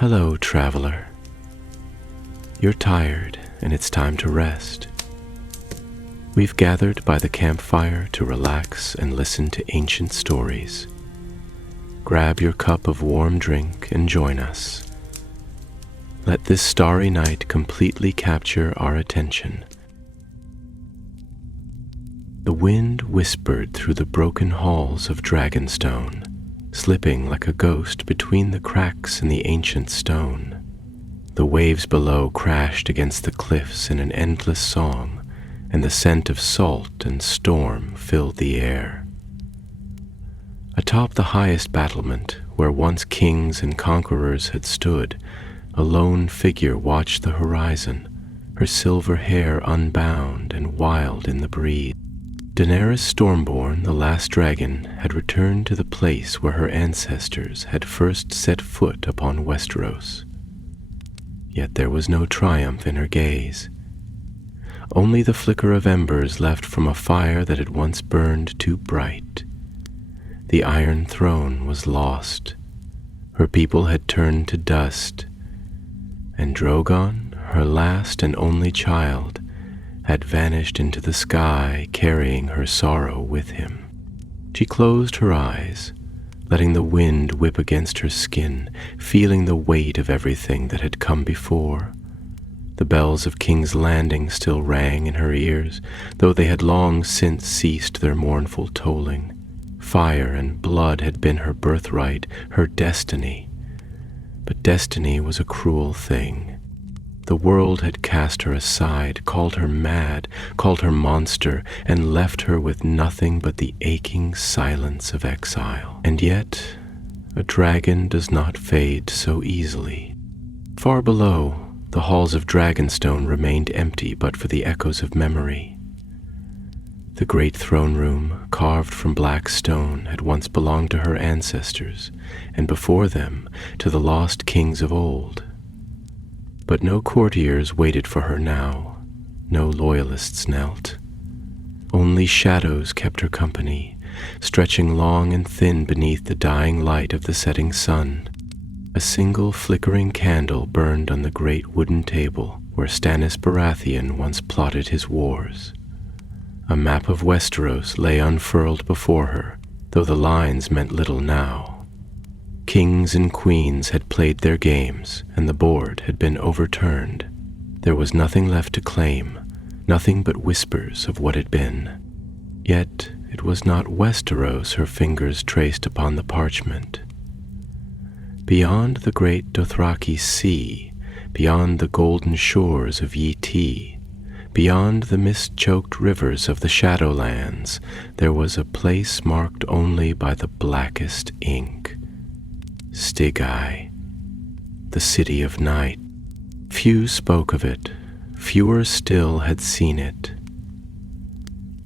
Hello, traveler. You're tired, and it's time to rest. We've gathered by the campfire to relax and listen to ancient stories. Grab your cup of warm drink and join us. Let this starry night completely capture our attention. The wind whispered through the broken halls of Dragonstone, slipping like a ghost between the cracks in the ancient stone. The waves below crashed against the cliffs in an endless song, and the scent of salt and storm filled the air. Atop the highest battlement, where once kings and conquerors had stood, a lone figure watched the horizon, her silver hair unbound and wild in the breeze. Daenerys Stormborn, the last dragon, had returned to the place where her ancestors had first set foot upon Westeros. Yet there was no triumph in her gaze. Only the flicker of embers left from a fire that had once burned too bright. The Iron Throne was lost. Her people had turned to dust. And Drogon, her last and only child, had vanished into the sky, carrying her sorrow with him. She closed her eyes, letting the wind whip against her skin, feeling the weight of everything that had come before. The bells of King's Landing still rang in her ears, though they had long since ceased their mournful tolling. Fire and blood had been her birthright, her destiny. But destiny was a cruel thing. The world had cast her aside, called her mad, called her monster, and left her with nothing but the aching silence of exile. And yet, a dragon does not fade so easily. Far below, the halls of Dragonstone remained empty but for the echoes of memory. The great throne room, carved from black stone, had once belonged to her ancestors, and before them, to the lost kings of old. But no courtiers waited for her now, no loyalists knelt. Only shadows kept her company, stretching long and thin beneath the dying light of the setting sun. A single flickering candle burned on the great wooden table where Stannis Baratheon once plotted his wars. A map of Westeros lay unfurled before her, though the lines meant little now. Kings and queens had played their games, and the board had been overturned. There was nothing left to claim, nothing but whispers of what had been. Yet it was not Westeros her fingers traced upon the parchment. Beyond the great Dothraki Sea, beyond the golden shores of Yi Ti, beyond the mist-choked rivers of the Shadowlands, there was a place marked only by the blackest ink. Stygi, the city of night. Few spoke of it, fewer still had seen it.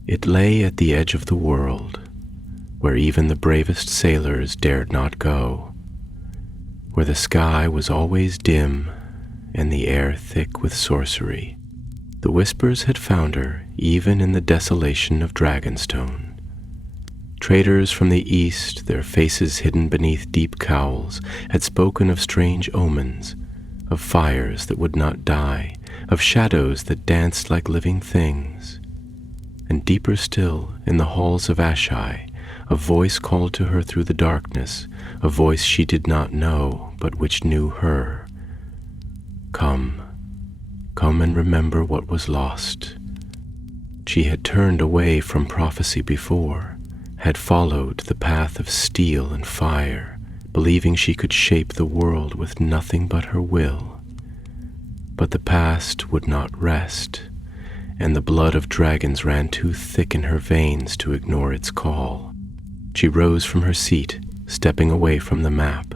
It lay at the edge of the world, where even the bravest sailors dared not go, where the sky was always dim and the air thick with sorcery. The whispers had found her even in the desolation of Dragonstone. Traders from the east, their faces hidden beneath deep cowls, had spoken of strange omens, of fires that would not die, of shadows that danced like living things. And deeper still, in the halls of Ashai, a voice called to her through the darkness, a voice she did not know, but which knew her. Come, come and remember what was lost. She had turned away from prophecy before, had followed the path of steel and fire, believing she could shape the world with nothing but her will. But the past would not rest, and the blood of dragons ran too thick in her veins to ignore its call. She rose from her seat, stepping away from the map,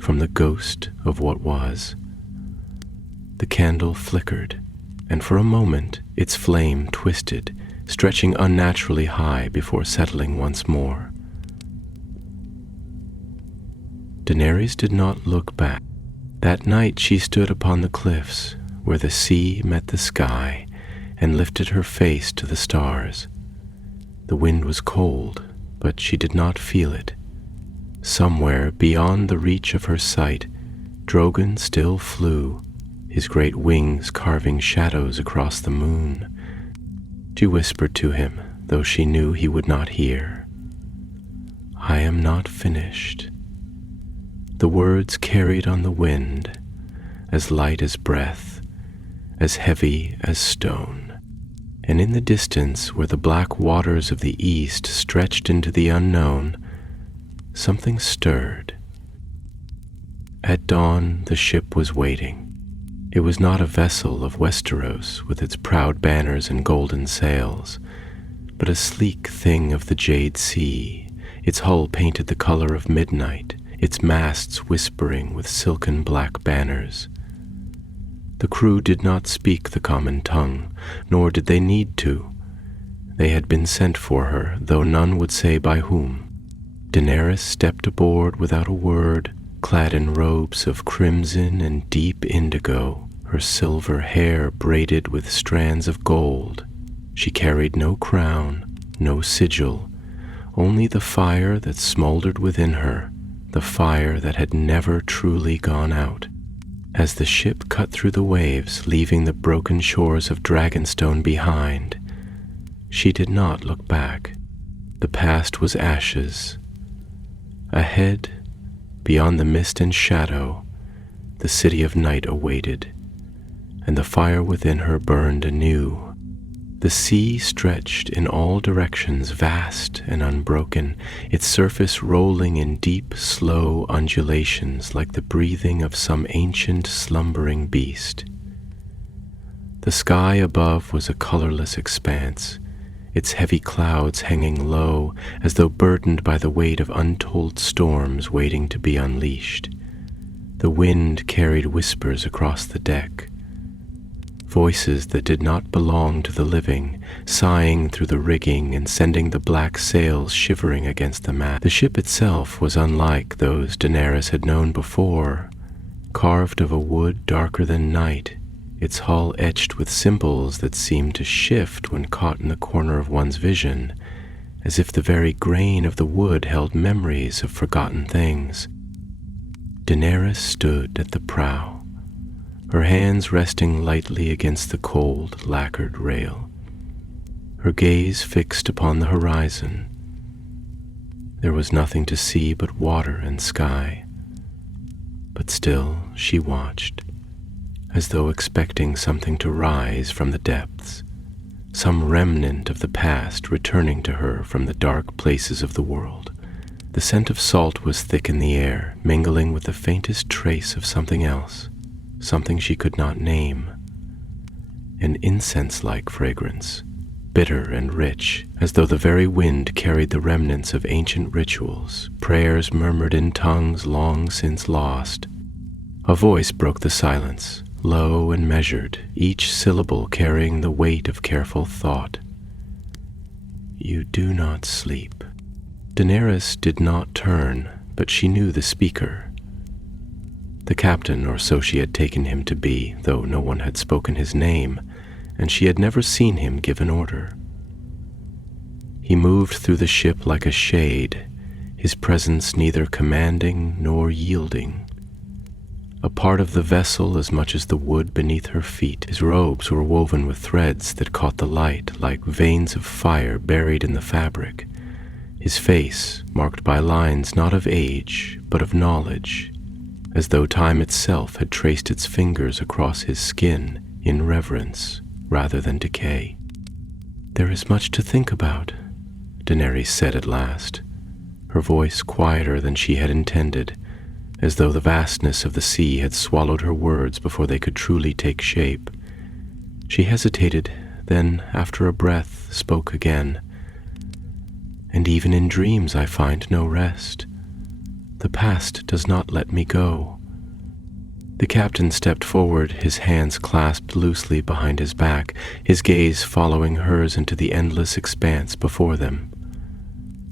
from the ghost of what was. The candle flickered, and for a moment its flame twisted, stretching unnaturally high before settling once more. Daenerys did not look back. That night she stood upon the cliffs, where the sea met the sky, and lifted her face to the stars. The wind was cold, but she did not feel it. Somewhere beyond the reach of her sight, Drogon still flew, his great wings carving shadows across the moon. She whispered to him, though she knew he would not hear. "I am not finished." The words carried on the wind, as light as breath, as heavy as stone. And in the distance, where the black waters of the east stretched into the unknown, something stirred. At dawn, the ship was waiting. It was not a vessel of Westeros with its proud banners and golden sails, but a sleek thing of the Jade Sea, its hull painted the color of midnight, its masts whispering with silken black banners. The crew did not speak the common tongue, nor did they need to. They had been sent for her, though none would say by whom. Daenerys stepped aboard without a word, clad in robes of crimson and deep indigo, her silver hair braided with strands of gold. She carried no crown, no sigil, only the fire that smoldered within her, the fire that had never truly gone out. As the ship cut through the waves, leaving the broken shores of Dragonstone behind, she did not look back. The past was ashes. Ahead, beyond the mist and shadow, the city of night awaited, and the fire within her burned anew. The sea stretched in all directions, vast and unbroken, its surface rolling in deep, slow undulations like the breathing of some ancient, slumbering beast. The sky above was a colorless expanse, its heavy clouds hanging low as though burdened by the weight of untold storms waiting to be unleashed. The wind carried whispers across the deck, voices that did not belong to the living, sighing through the rigging and sending the black sails shivering against the mast. The ship itself was unlike those Daenerys had known before, carved of a wood darker than night, its hull etched with symbols that seemed to shift when caught in the corner of one's vision, as if the very grain of the wood held memories of forgotten things. Daenerys stood at the prow, her hands resting lightly against the cold, lacquered rail, her gaze fixed upon the horizon. There was nothing to see but water and sky, but still she watched, as though expecting something to rise from the depths, some remnant of the past returning to her from the dark places of the world. The scent of salt was thick in the air, mingling with the faintest trace of something else, something she could not name. An incense-like fragrance, bitter and rich, as though the very wind carried the remnants of ancient rituals, prayers murmured in tongues long since lost. A voice broke the silence, low and measured, each syllable carrying the weight of careful thought. "You do not sleep." Daenerys did not turn, but she knew the speaker. The captain, or so she had taken him to be, though no one had spoken his name, and she had never seen him give an order. He moved through the ship like a shade, his presence neither commanding nor yielding. A part of the vessel as much as the wood beneath her feet, his robes were woven with threads that caught the light like veins of fire buried in the fabric. His face marked by lines not of age, but of knowledge, as though time itself had traced its fingers across his skin in reverence rather than decay. "There is much to think about," Daenerys said at last, her voice quieter than she had intended, as though the vastness of the sea had swallowed her words before they could truly take shape. She hesitated, then, after a breath, spoke again. "And even in dreams I find no rest. The past does not let me go." The captain stepped forward, his hands clasped loosely behind his back, his gaze following hers into the endless expanse before them.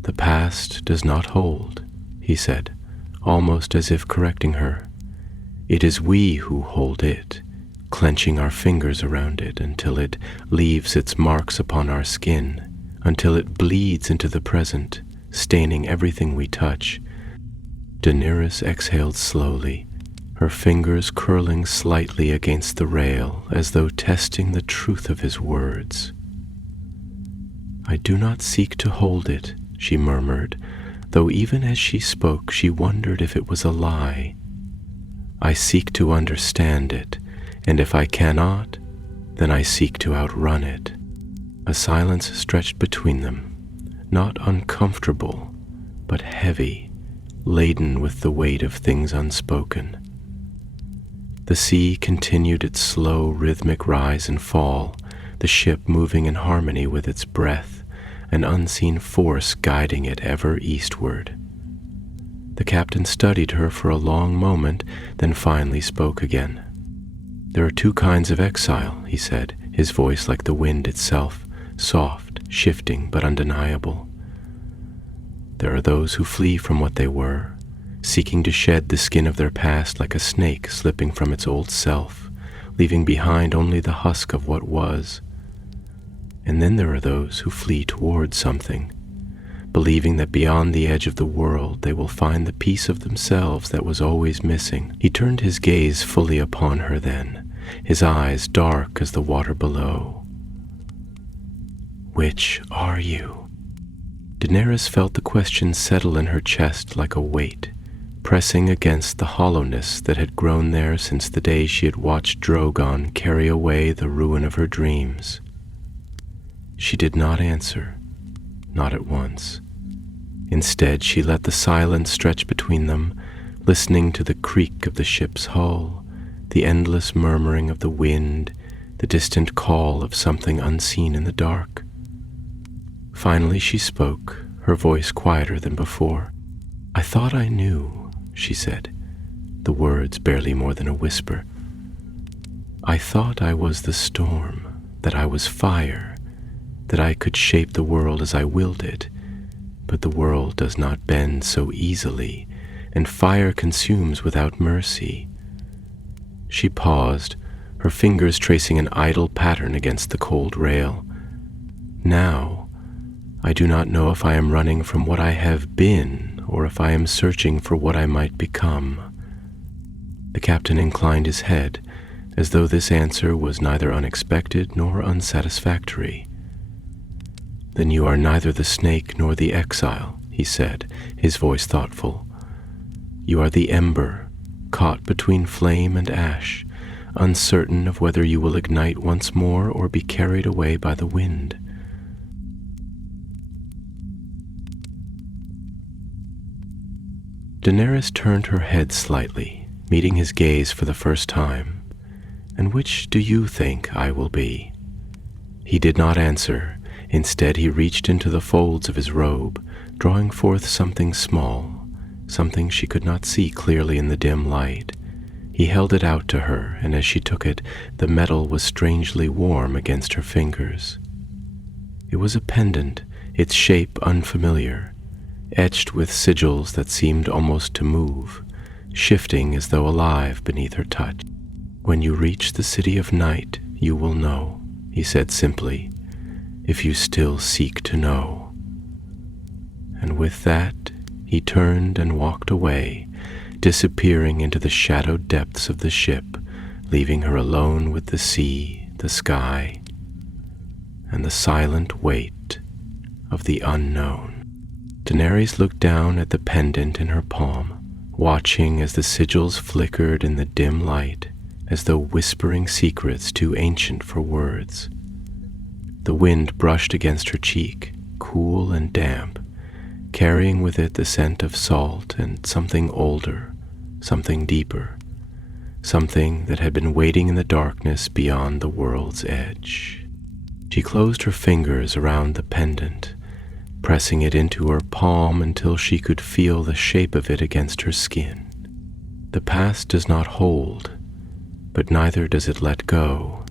"The past does not hold," he said, almost as if correcting her. "It is we who hold it, clenching our fingers around it until it leaves its marks upon our skin, until it bleeds into the present, staining everything we touch." Daenerys exhaled slowly, her fingers curling slightly against the rail as though testing the truth of his words. "I do not seek to hold it," she murmured, though even as she spoke she wondered if it was a lie. "I seek to understand it, and if I cannot, then I seek to outrun it." A silence stretched between them, not uncomfortable, but heavy, laden with the weight of things unspoken. The sea continued its slow, rhythmic rise and fall, the ship moving in harmony with its breath, an unseen force guiding it ever eastward. The captain studied her for a long moment, then finally spoke again. "There are two kinds of exile," he said, his voice like the wind itself, soft, shifting, but undeniable. "There are those who flee from what they were, seeking to shed the skin of their past like a snake slipping from its old self, leaving behind only the husk of what was. And then there are those who flee towards something, believing that beyond the edge of the world they will find the piece of themselves that was always missing." He turned his gaze fully upon her then, his eyes dark as the water below. "Which are you?" Daenerys felt the question settle in her chest like a weight, pressing against the hollowness that had grown there since the day she had watched Drogon carry away the ruin of her dreams. She did not answer, not at once. Instead, she let the silence stretch between them, listening to the creak of the ship's hull, the endless murmuring of the wind, the distant call of something unseen in the dark. Finally she spoke, her voice quieter than before. "I thought I knew," she said, the words barely more than a whisper. "I thought I was the storm, that I was fire, that I could shape the world as I willed it, but the world does not bend so easily, and fire consumes without mercy." She paused, her fingers tracing an idle pattern against the cold rail. "Now, I do not know if I am running from what I have been, or if I am searching for what I might become." The captain inclined his head, as though this answer was neither unexpected nor unsatisfactory. "Then you are neither the snake nor the exile," he said, his voice thoughtful. "You are the ember, caught between flame and ash, uncertain of whether you will ignite once more or be carried away by the wind." Daenerys turned her head slightly, meeting his gaze for the first time. "And which do you think I will be?" He did not answer. Instead, he reached into the folds of his robe, drawing forth something small, something she could not see clearly in the dim light. He held it out to her, and as she took it, the metal was strangely warm against her fingers. It was a pendant, its shape unfamiliar, etched with sigils that seemed almost to move, shifting as though alive beneath her touch. "When you reach the city of night, you will know," he said simply, "if you still seek to know." And with that, he turned and walked away, disappearing into the shadowed depths of the ship, leaving her alone with the sea, the sky, and the silent weight of the unknown. Daenerys looked down at the pendant in her palm, watching as the sigils flickered in the dim light, as though whispering secrets too ancient for words. The wind brushed against her cheek, cool and damp, carrying with it the scent of salt and something older, something deeper, something that had been waiting in the darkness beyond the world's edge. She closed her fingers around the pendant, pressing it into her palm until she could feel the shape of it against her skin. The past does not hold, but neither does it let go.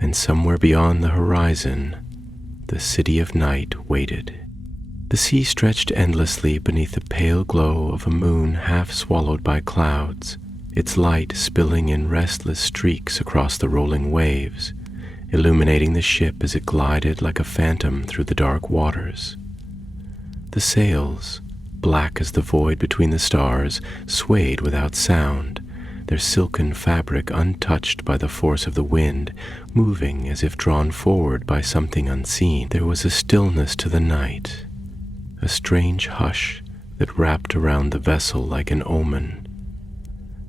And somewhere beyond the horizon, the city of night waited. The sea stretched endlessly beneath the pale glow of a moon half swallowed by clouds, its light spilling in restless streaks across the rolling waves, illuminating the ship as it glided like a phantom through the dark waters. The sails, black as the void between the stars, swayed without sound, their silken fabric untouched by the force of the wind, moving as if drawn forward by something unseen. There was a stillness to the night, a strange hush that wrapped around the vessel like an omen,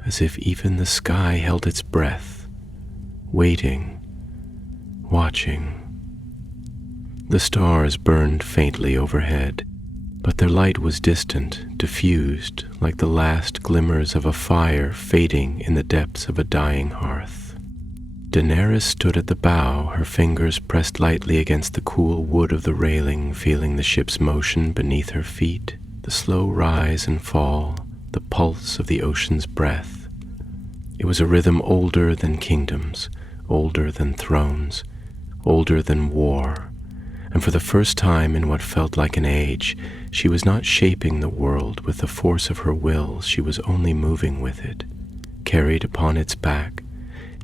as if even the sky held its breath, waiting, watching. The stars burned faintly overhead, but their light was distant, diffused, like the last glimmers of a fire fading in the depths of a dying hearth. Daenerys stood at the bow, her fingers pressed lightly against the cool wood of the railing, feeling the ship's motion beneath her feet, the slow rise and fall, the pulse of the ocean's breath. It was a rhythm older than kingdoms, older than thrones, older than war. And for the first time in what felt like an age, she was not shaping the world with the force of her will, she was only moving with it, carried upon its back,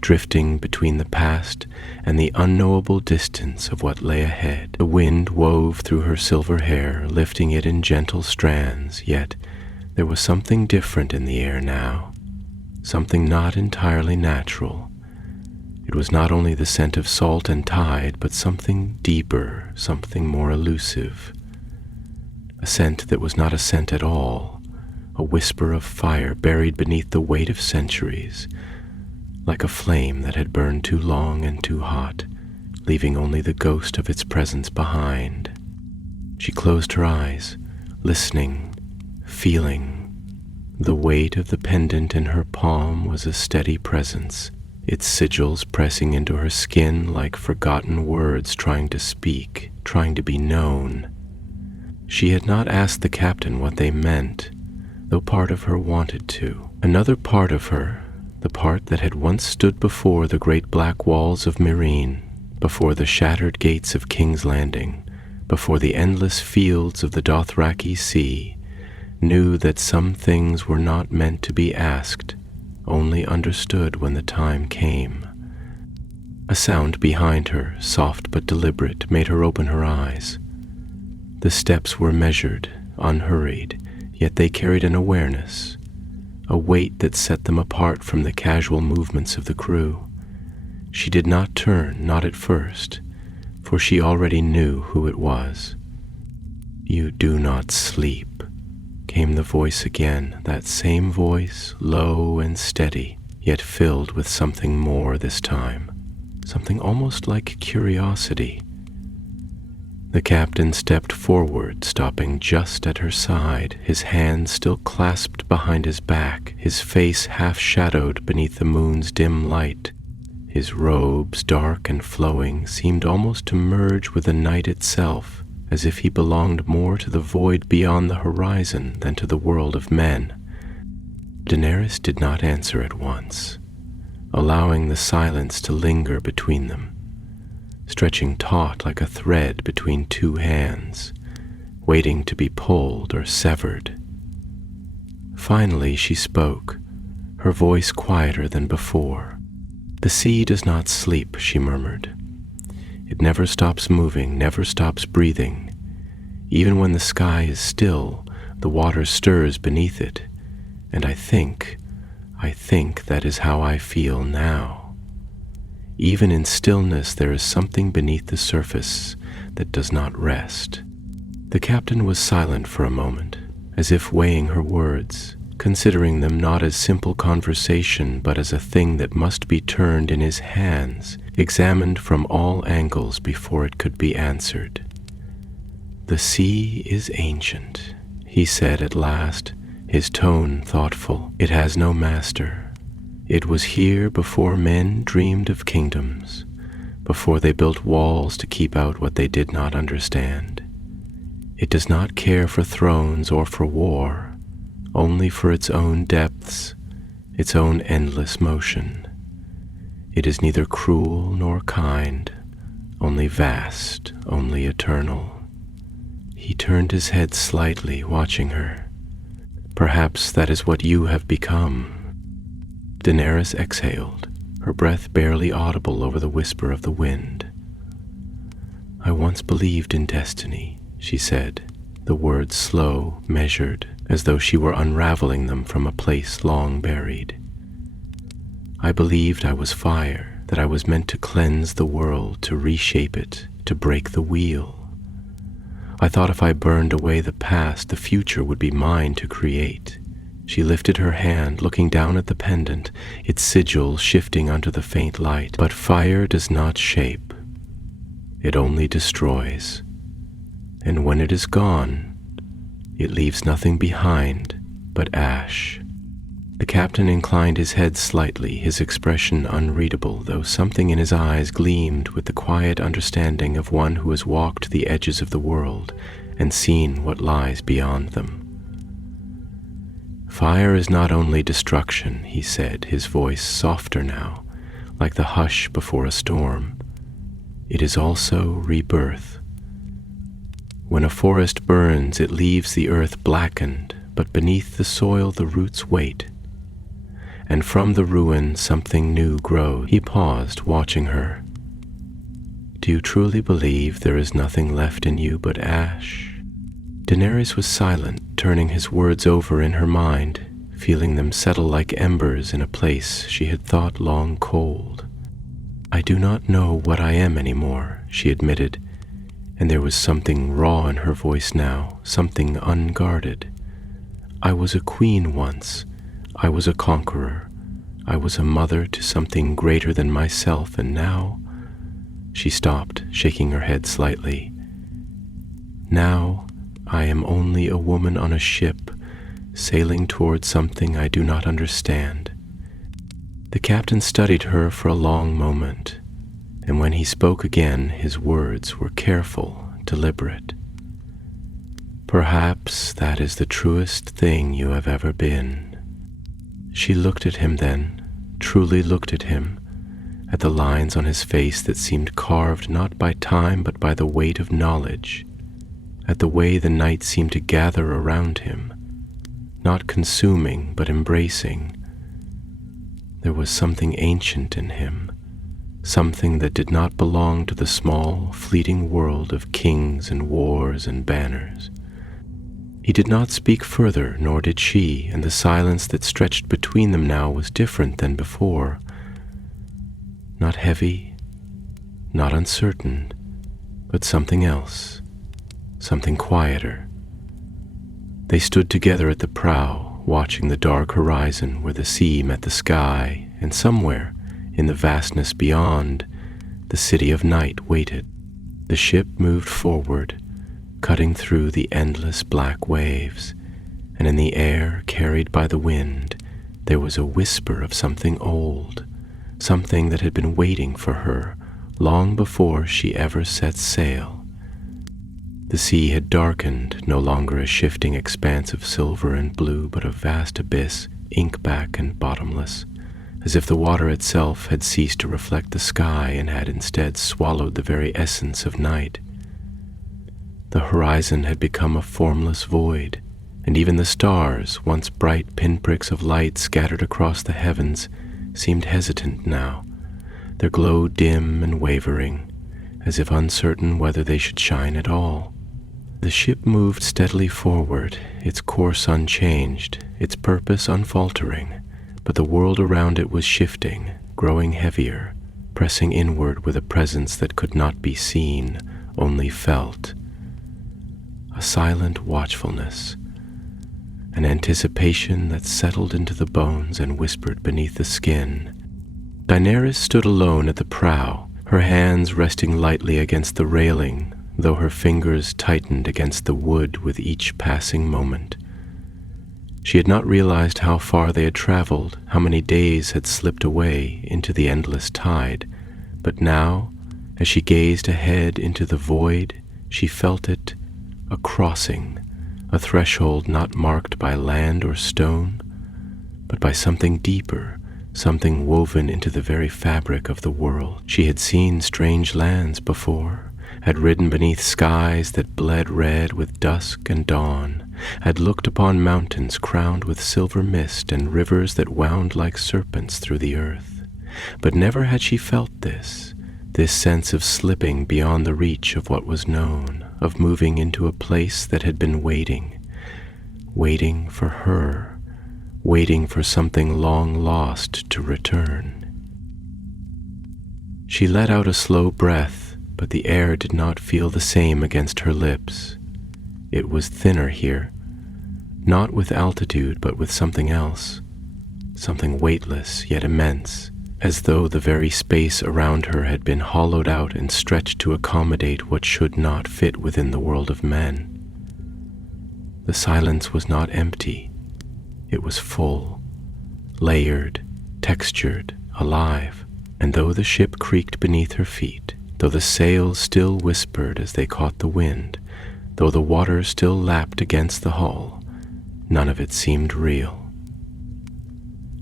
drifting between the past and the unknowable distance of what lay ahead. The wind wove through her silver hair, lifting it in gentle strands, yet there was something different in the air now, something not entirely natural. It was not only the scent of salt and tide, but something deeper, something more elusive. A scent that was not a scent at all, a whisper of fire buried beneath the weight of centuries, like a flame that had burned too long and too hot, leaving only the ghost of its presence behind. She closed her eyes, listening, feeling. The weight of the pendant in her palm was a steady presence, its sigils pressing into her skin like forgotten words trying to speak, trying to be known. She had not asked the captain what they meant, though part of her wanted to. Another part of her, the part that had once stood before the great black walls of Meereen, before the shattered gates of King's Landing, before the endless fields of the Dothraki Sea, knew that some things were not meant to be asked, only understood when the time came. A sound behind her, soft but deliberate, made her open her eyes. The steps were measured, unhurried, yet they carried an awareness, a weight that set them apart from the casual movements of the crew. She did not turn, not at first, for she already knew who it was. "You do not sleep," came the voice again, that same voice, low and steady, yet filled with something more this time, something almost like curiosity. The captain stepped forward, stopping just at her side, his hands still clasped behind his back, his face half-shadowed beneath the moon's dim light. His robes, dark and flowing, seemed almost to merge with the night itself, as if he belonged more to the void beyond the horizon than to the world of men. Daenerys did not answer at once, allowing the silence to linger between them, stretching taut like a thread between two hands, waiting to be pulled or severed. Finally she spoke, her voice quieter than before. "The sea does not sleep," she murmured. "It never stops moving, never stops breathing. Even when the sky is still, the water stirs beneath it, and I think that is how I feel now. Even in stillness there is something beneath the surface that does not rest." The captain was silent for a moment, as if weighing her words, considering them not as simple conversation but as a thing that must be turned in his hands, examined from all angles before it could be answered. "The sea is ancient," he said at last, his tone thoughtful. "It has no master. It was here before men dreamed of kingdoms, before they built walls to keep out what they did not understand. It does not care for thrones or for war, only for its own depths, its own endless motion. It is neither cruel nor kind, only vast, only eternal." He turned his head slightly, watching her. "Perhaps that is what you have become." Daenerys exhaled, her breath barely audible over the whisper of the wind. "I once believed in destiny," she said, the words slow, measured, as though she were unraveling them from a place long buried. I believed I was fire, that I was meant to cleanse the world, to reshape it, to break the wheel. I thought if I burned away the past, the future would be mine to create. She lifted her hand, looking down at the pendant, its sigil shifting under the faint light. But fire does not shape. It only destroys. And when it is gone, it leaves nothing behind but ash. The captain inclined his head slightly, his expression unreadable, though something in his eyes gleamed with the quiet understanding of one who has walked the edges of the world and seen what lies beyond them. Fire is not only destruction, he said, his voice softer now, like the hush before a storm. It is also rebirth. When a forest burns, it leaves the earth blackened, but beneath the soil the roots wait. And from the ruin something new grows. He paused, watching her. Do you truly believe there is nothing left in you but ash? Daenerys was silent, turning his words over in her mind, feeling them settle like embers in a place she had thought long cold. I do not know what I am anymore, she admitted, and there was something raw in her voice now, something unguarded. I was a queen once. I was a conqueror. I was a mother to something greater than myself, and now... She stopped, shaking her head slightly. Now I am only a woman on a ship, sailing toward something I do not understand. The captain studied her for a long moment, and when he spoke again, his words were careful, deliberate. Perhaps that is the truest thing you have ever been. She looked at him then, truly looked at him, at the lines on his face that seemed carved not by time but by the weight of knowledge, at the way the night seemed to gather around him, not consuming but embracing. There was something ancient in him, something that did not belong to the small, fleeting world of kings and wars and banners. He did not speak further, nor did she, and the silence that stretched between them now was different than before. Not heavy, not uncertain, but something else, something quieter. They stood together at the prow, watching the dark horizon where the sea met the sky, and somewhere, in the vastness beyond, the city of night waited. The ship moved forward, cutting through the endless black waves, and in the air, carried by the wind, there was a whisper of something old, something that had been waiting for her long before she ever set sail. The sea had darkened, no longer a shifting expanse of silver and blue, but a vast abyss, ink-black and bottomless, as if the water itself had ceased to reflect the sky and had instead swallowed the very essence of night. The horizon had become a formless void, and even the stars, once bright pinpricks of light scattered across the heavens, seemed hesitant now, their glow dim and wavering, as if uncertain whether they should shine at all. The ship moved steadily forward, its course unchanged, its purpose unfaltering, but the world around it was shifting, growing heavier, pressing inward with a presence that could not be seen, only felt. A silent watchfulness, an anticipation that settled into the bones and whispered beneath the skin. Daenerys stood alone at the prow, her hands resting lightly against the railing, though her fingers tightened against the wood with each passing moment. She had not realized how far they had traveled, how many days had slipped away into the endless tide, but now, as she gazed ahead into the void, she felt it, a crossing, a threshold not marked by land or stone, but by something deeper, something woven into the very fabric of the world. She had seen strange lands before, had ridden beneath skies that bled red with dusk and dawn, had looked upon mountains crowned with silver mist and rivers that wound like serpents through the earth. But never had she felt this sense of slipping beyond the reach of what was known. of moving into a place that had been waiting, waiting for her, waiting for something long lost to return. She let out a slow breath, but the air did not feel the same against her lips. It was thinner here, not with altitude but with something else, something weightless yet immense, as though the very space around her had been hollowed out and stretched to accommodate what should not fit within the world of men. The silence was not empty. It was full, layered, textured, alive, and though the ship creaked beneath her feet, though the sails still whispered as they caught the wind, though the water still lapped against the hull, none of it seemed real.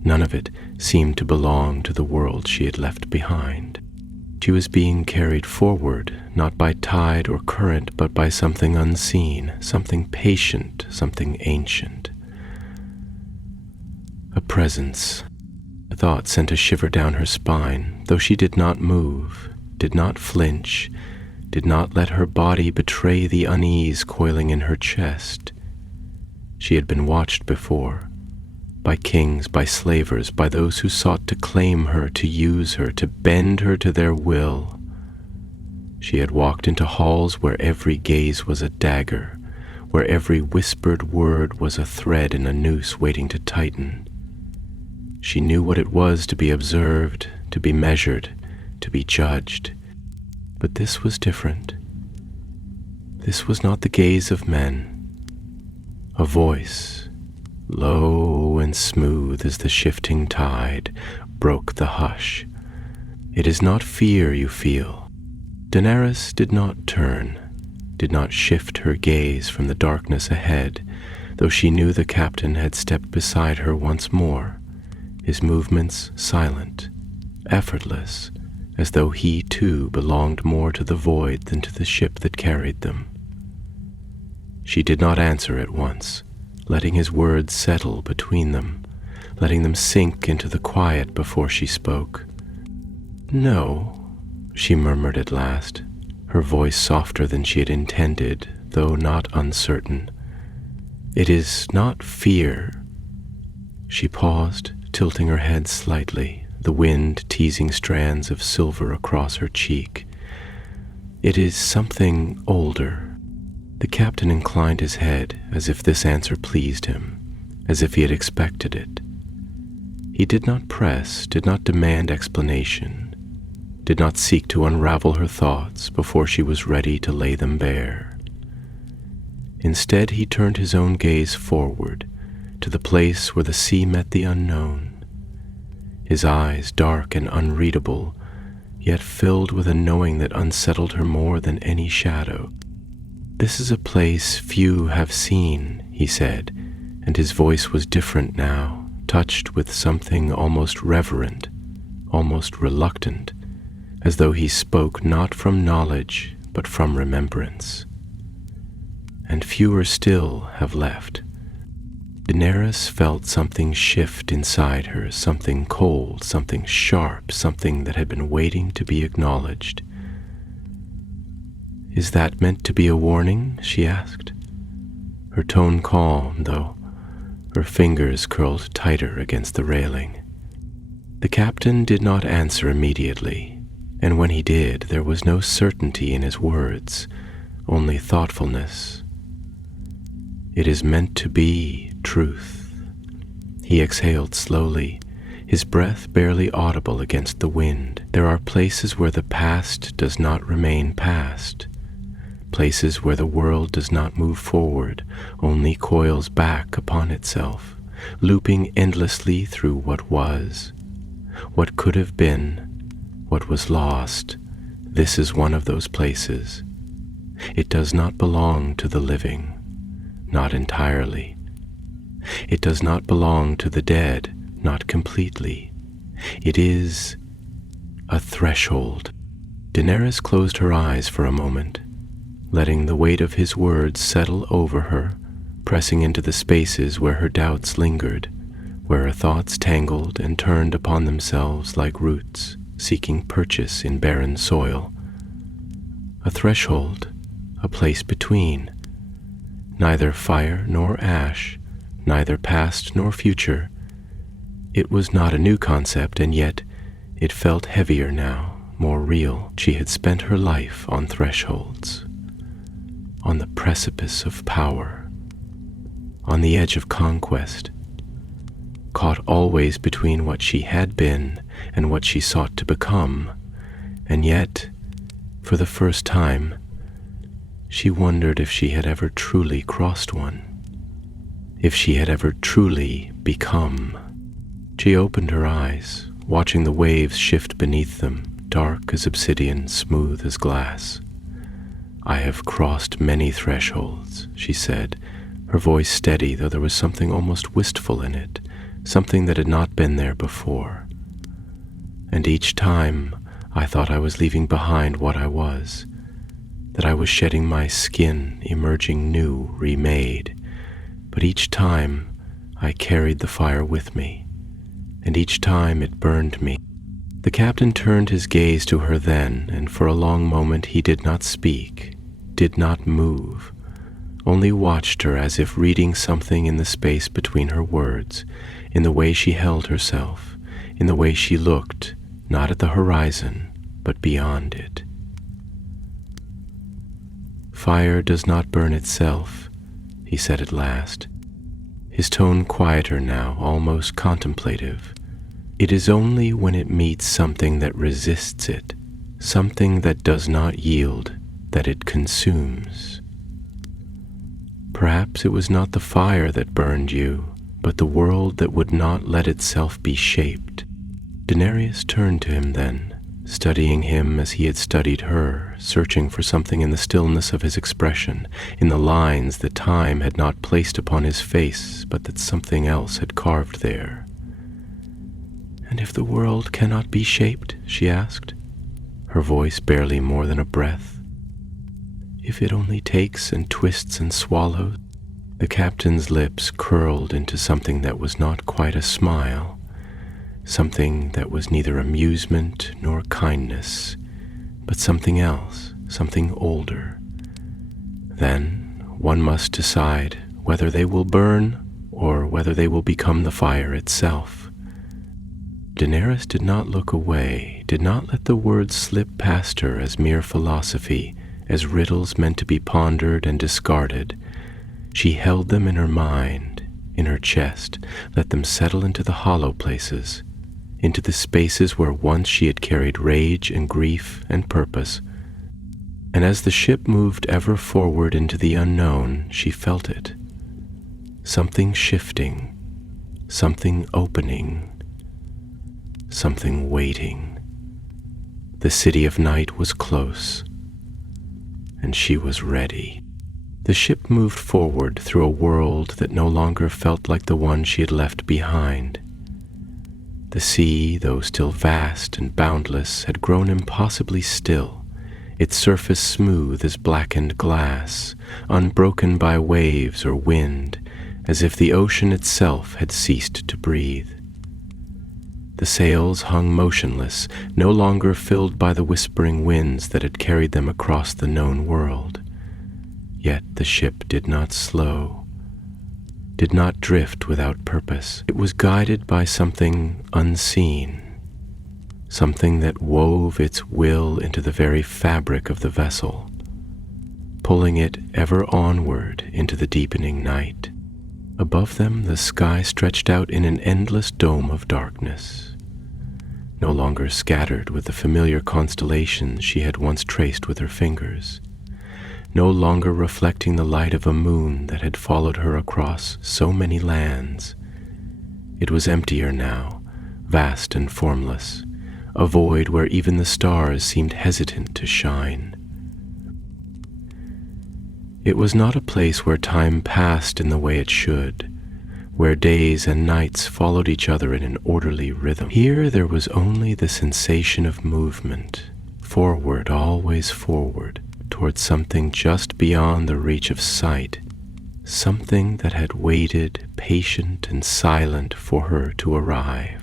None of it seemed to belong to the world she had left behind. She was being carried forward, not by tide or current, but by something unseen, something patient, something ancient. A presence. A thought sent a shiver down her spine, though she did not move, did not flinch, did not let her body betray the unease coiling in her chest. She had been watched before, by kings, by slavers, by those who sought to claim her, to use her, to bend her to their will. She had walked into halls where every gaze was a dagger, where every whispered word was a thread in a noose waiting to tighten. She knew what it was to be observed, to be measured, to be judged. But this was different. This was not the gaze of men. A voice, low and smooth as the shifting tide, broke the hush. It is not fear you feel. Daenerys did not turn, did not shift her gaze from the darkness ahead, though she knew the captain had stepped beside her once more, his movements silent, effortless, as though he too belonged more to the void than to the ship that carried them. She did not answer at once, letting his words settle between them, letting them sink into the quiet before she spoke. "No," she murmured at last, her voice softer than she had intended, though not uncertain. "It is not fear." She paused, tilting her head slightly, the wind teasing strands of silver across her cheek. "It is something older." The captain inclined his head as if this answer pleased him, as if he had expected it. He did not press, did not demand explanation, did not seek to unravel her thoughts before she was ready to lay them bare. Instead, he turned his own gaze forward, to the place where the sea met the unknown. His eyes, dark and unreadable, yet filled with a knowing that unsettled her more than any shadow. "This is a place few have seen," he said, and his voice was different now, touched with something almost reverent, almost reluctant, as though he spoke not from knowledge but from remembrance. "And fewer still have left." Daenerys felt something shift inside her, something cold, something sharp, something that had been waiting to be acknowledged. "Is that meant to be a warning?" she asked, her tone calm, though her fingers curled tighter against the railing. The captain did not answer immediately, and when he did, there was no certainty in his words, only thoughtfulness. "It is meant to be truth." He exhaled slowly, his breath barely audible against the wind. There are places where the past does not remain past, places where the world does not move forward, only coils back upon itself, looping endlessly through what was, what could have been, what was lost. This is one of those places. It does not belong to the living, not entirely. It does not belong to the dead, not completely. It is a threshold. Daenerys closed her eyes for a moment, letting the weight of his words settle over her, pressing into the spaces where her doubts lingered, where her thoughts tangled and turned upon themselves like roots, seeking purchase in barren soil. A threshold, a place between. Neither fire nor ash, neither past nor future. It was not a new concept, and yet it felt heavier now, more real. She had spent her life on thresholds, on the precipice of power, on the edge of conquest, caught always between what she had been and what she sought to become. And yet, for the first time, she wondered if she had ever truly crossed one, if she had ever truly become. She opened her eyes, watching the waves shift beneath them, dark as obsidian, smooth as glass. "I have crossed many thresholds," she said, her voice steady, though there was something almost wistful in it, something that had not been there before. "And each time I thought I was leaving behind what I was, that I was shedding my skin, emerging new, remade. But each time I carried the fire with me, and each time it burned me." The captain turned his gaze to her then, and for a long moment he did not speak, did not move, only watched her as if reading something in the space between her words, in the way she held herself, in the way she looked, not at the horizon, but beyond it. "Fire does not burn itself," he said at last, his tone quieter now, almost contemplative. "It is only when it meets something that resists it, something that does not yield, that it consumes. Perhaps it was not the fire that burned you, but the world that would not let itself be shaped." Daenerys turned to him then, studying him as he had studied her, searching for something in the stillness of his expression, in the lines that time had not placed upon his face, but that something else had carved there. "And if the world cannot be shaped?" she asked, her voice barely more than a breath. "If it only takes and twists and swallows?" The captain's lips curled into something that was not quite a smile, something that was neither amusement nor kindness, but something else, something older. "Then one must decide whether they will burn or whether they will become the fire itself." Daenerys did not look away, did not let the words slip past her as mere philosophy, as riddles meant to be pondered and discarded. She held them in her mind, in her chest, let them settle into the hollow places, into the spaces where once she had carried rage and grief and purpose. And as the ship moved ever forward into the unknown, she felt it. Something shifting, something opening, something waiting. The city of night was close, and she was ready. The ship moved forward through a world that no longer felt like the one she had left behind. The sea, though still vast and boundless, had grown impossibly still, its surface smooth as blackened glass, unbroken by waves or wind, as if the ocean itself had ceased to breathe. The sails hung motionless, no longer filled by the whispering winds that had carried them across the known world. Yet the ship did not slow, did not drift without purpose. It was guided by something unseen, something that wove its will into the very fabric of the vessel, pulling it ever onward into the deepening night. Above them, the sky stretched out in an endless dome of darkness, no longer scattered with the familiar constellations she had once traced with her fingers, no longer reflecting the light of a moon that had followed her across so many lands. It was emptier now, vast and formless, a void where even the stars seemed hesitant to shine. It was not a place where time passed in the way it should, where days and nights followed each other in an orderly rhythm. Here there was only the sensation of movement, forward, always forward, towards something just beyond the reach of sight, something that had waited, patient and silent, for her to arrive.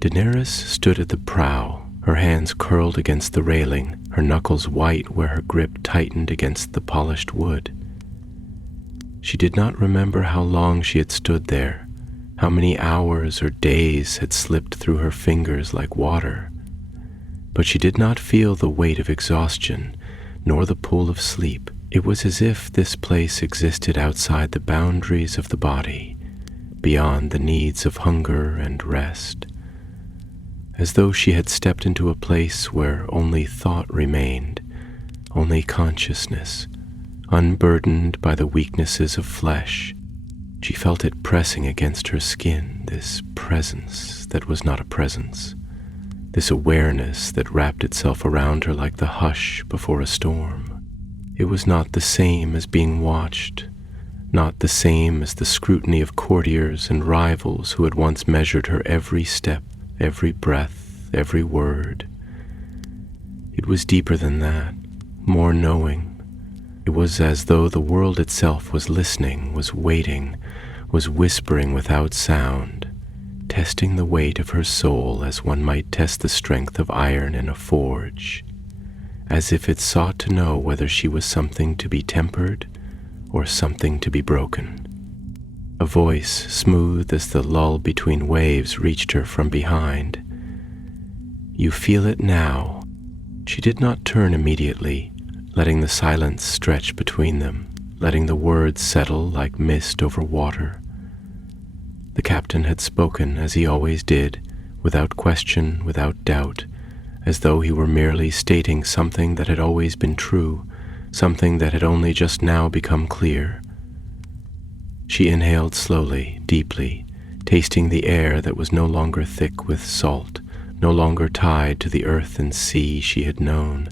Daenerys stood at the prow, her hands curled against the railing, her knuckles white where her grip tightened against the polished wood. She did not remember how long she had stood there, how many hours or days had slipped through her fingers like water. But she did not feel the weight of exhaustion, nor the pull of sleep. It was as if this place existed outside the boundaries of the body, beyond the needs of hunger and rest, as though she had stepped into a place where only thought remained, only consciousness, unburdened by the weaknesses of flesh. She felt it pressing against her skin, this presence that was not a presence, this awareness that wrapped itself around her like the hush before a storm. It was not the same as being watched, not the same as the scrutiny of courtiers and rivals who had once measured her every step, every breath, every word. It was deeper than that, more knowing. It was as though the world itself was listening, was waiting, was whispering without sound, testing the weight of her soul as one might test the strength of iron in a forge, as if it sought to know whether she was something to be tempered or something to be broken. A voice, smooth as the lull between waves, reached her from behind. "You feel it now." She did not turn immediately, letting the silence stretch between them, letting the words settle like mist over water. The captain had spoken as he always did, without question, without doubt, as though he were merely stating something that had always been true, something that had only just now become clear. She inhaled slowly, deeply, tasting the air that was no longer thick with salt, no longer tied to the earth and sea she had known.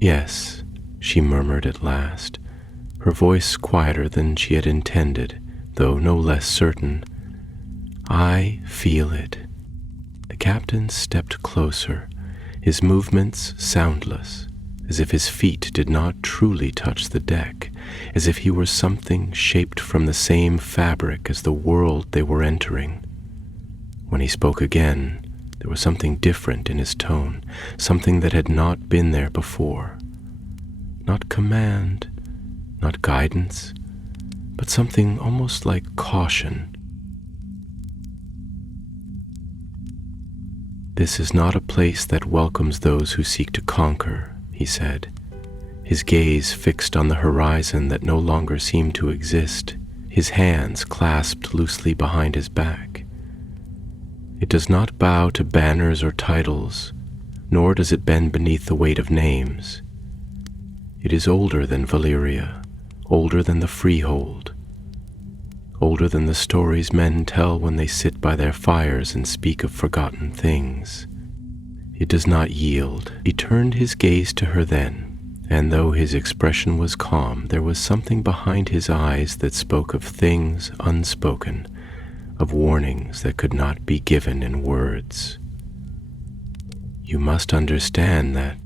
"Yes," she murmured at last, her voice quieter than she had intended, though no less certain. "I feel it." The captain stepped closer, his movements soundless, as if his feet did not truly touch the deck, as if he were something shaped from the same fabric as the world they were entering. When he spoke again, there was something different in his tone, something that had not been there before. Not command, not guidance, but something almost like caution. "This is not a place that welcomes those who seek to conquer," he said, his gaze fixed on the horizon that no longer seemed to exist, his hands clasped loosely behind his back. "It does not bow to banners or titles, nor does it bend beneath the weight of names. It is older than Valyria, older than the freehold, older than the stories men tell when they sit by their fires and speak of forgotten things. It does not yield." He turned his gaze to her then, and though his expression was calm, there was something behind his eyes that spoke of things unspoken, of warnings that could not be given in words. "You must understand that."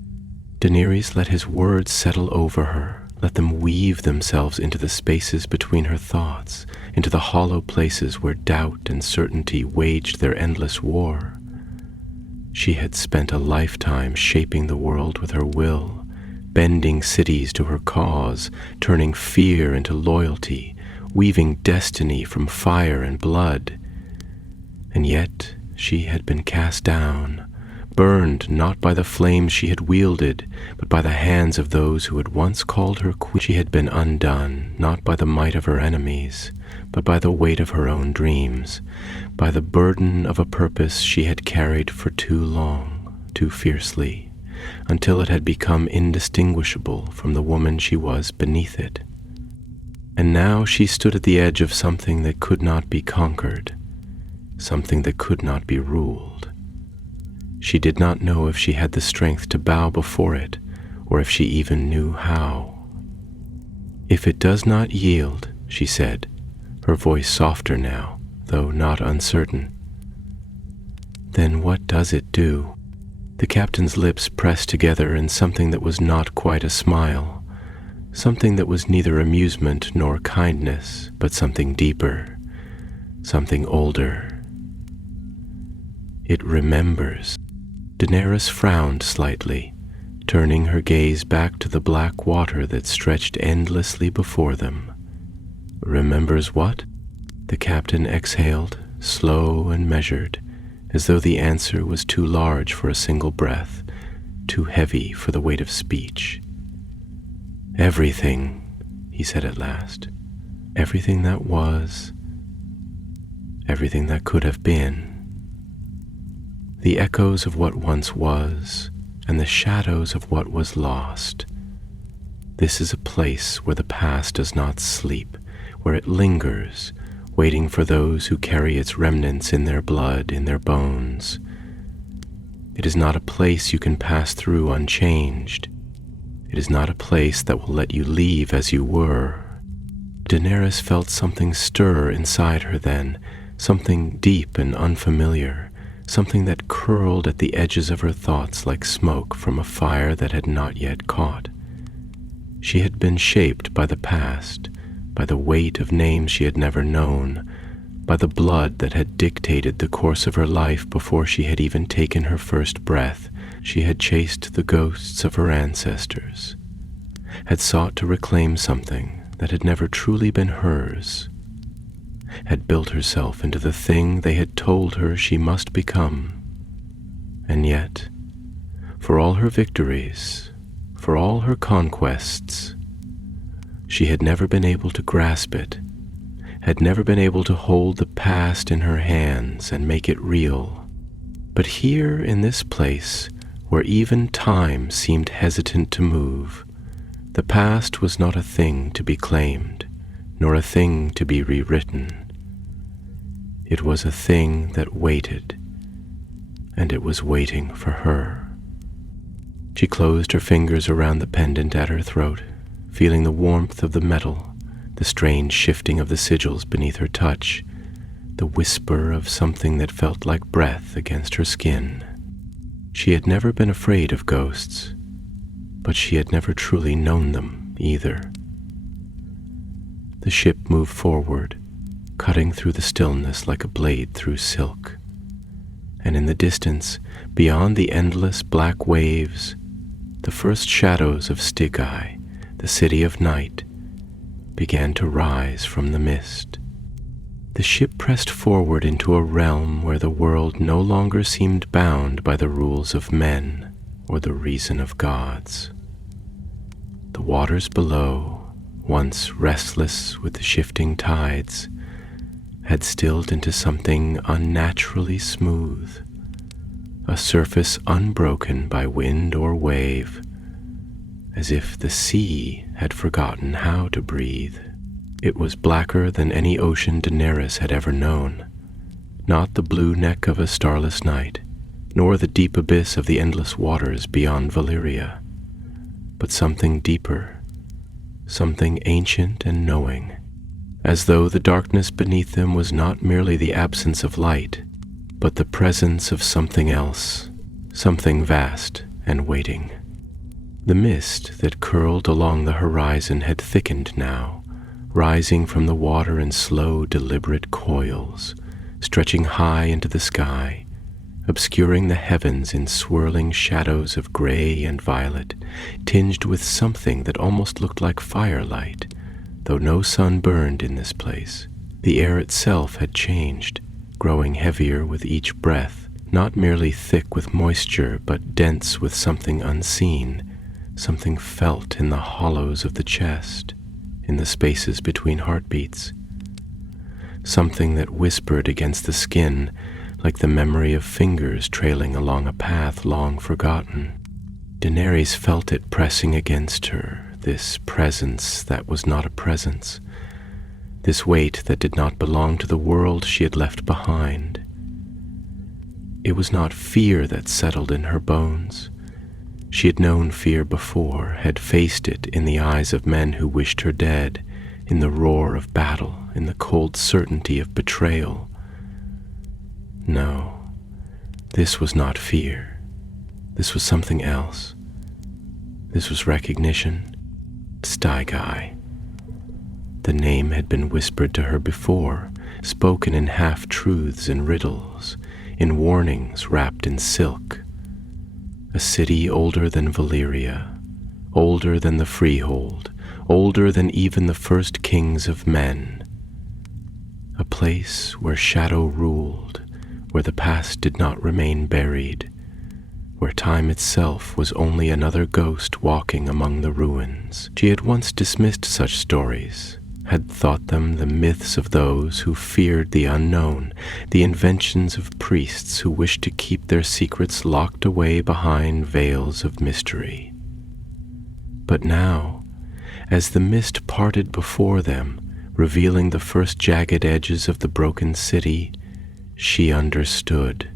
Daenerys let his words settle over her, let them weave themselves into the spaces between her thoughts, into the hollow places where doubt and certainty waged their endless war. She had spent a lifetime shaping the world with her will, bending cities to her cause, turning fear into loyalty, weaving destiny from fire and blood. And yet she had been cast down, burned not by the flames she had wielded, but by the hands of those who had once called her queen. She had been undone, not by the might of her enemies, but by the weight of her own dreams, by the burden of a purpose she had carried for too long, too fiercely, until it had become indistinguishable from the woman she was beneath it. And now she stood at the edge of something that could not be conquered, something that could not be ruled. She did not know if she had the strength to bow before it, or if she even knew how. "If it does not yield," she said, her voice softer now, though not uncertain, "then what does it do?" The captain's lips pressed together in something that was not quite a smile, something that was neither amusement nor kindness, but something deeper, something older. "It remembers." Daenerys frowned slightly, turning her gaze back to the black water that stretched endlessly before them. "Remembers what?" The captain exhaled, slow and measured, as though the answer was too large for a single breath, too heavy for the weight of speech. "Everything," he said at last. "Everything that was, everything that could have been. The echoes of what once was, and the shadows of what was lost. This is a place where the past does not sleep, where it lingers, waiting for those who carry its remnants in their blood, in their bones. It is not a place you can pass through unchanged. It is not a place that will let you leave as you were." Daenerys felt something stir inside her then, something deep and unfamiliar, something that curled at the edges of her thoughts like smoke from a fire that had not yet caught. She had been shaped by the past, by the weight of names she had never known, by the blood that had dictated the course of her life before she had even taken her first breath. She had chased the ghosts of her ancestors, had sought to reclaim something that had never truly been hers, had built herself into the thing they had told her she must become. And yet, for all her victories, for all her conquests, she had never been able to grasp it, had never been able to hold the past in her hands and make it real. But here in this place, where even time seemed hesitant to move, the past was not a thing to be claimed, nor a thing to be rewritten. It was a thing that waited, and it was waiting for her. She closed her fingers around the pendant at her throat, feeling the warmth of the metal, the strange shifting of the sigils beneath her touch, the whisper of something that felt like breath against her skin. She had never been afraid of ghosts, but she had never truly known them either. The ship moved forward, cutting through the stillness like a blade through silk. And in the distance, beyond the endless black waves, the first shadows of Stygia, the city of night, began to rise from the mist. The ship pressed forward into a realm where the world no longer seemed bound by the rules of men or the reason of gods. The waters below, once restless with the shifting tides, had stilled into something unnaturally smooth, a surface unbroken by wind or wave, as if the sea had forgotten how to breathe. It was blacker than any ocean Daenerys had ever known, not the blue neck of a starless night, nor the deep abyss of the endless waters beyond Valyria, but something deeper, something ancient and knowing, as though the darkness beneath them was not merely the absence of light, but the presence of something else, something vast and waiting. The mist that curled along the horizon had thickened now, rising from the water in slow, deliberate coils, stretching high into the sky, obscuring the heavens in swirling shadows of gray and violet, tinged with something that almost looked like firelight. Though no sun burned in this place, the air itself had changed, growing heavier with each breath, not merely thick with moisture, but dense with something unseen, something felt in the hollows of the chest, in the spaces between heartbeats, something that whispered against the skin like the memory of fingers trailing along a path long forgotten. Daenerys felt it pressing against her, this presence that was not a presence, this weight that did not belong to the world she had left behind. It was not fear that settled in her bones. She had known fear before, had faced it in the eyes of men who wished her dead, in the roar of battle, in the cold certainty of betrayal. No, this was not fear. This was something else. This was recognition. Stygia. The name had been whispered to her before, spoken in half-truths and riddles, in warnings wrapped in silk. a city older than Valyria, older than the Freehold, older than even the first kings of men. A place where shadow ruled, where the past did not remain buried, where time itself was only another ghost walking among the ruins. She had once dismissed such stories, had thought them the myths of those who feared the unknown, the inventions of priests who wished to keep their secrets locked away behind veils of mystery. But now, as the mist parted before them, revealing the first jagged edges of the broken city, she understood.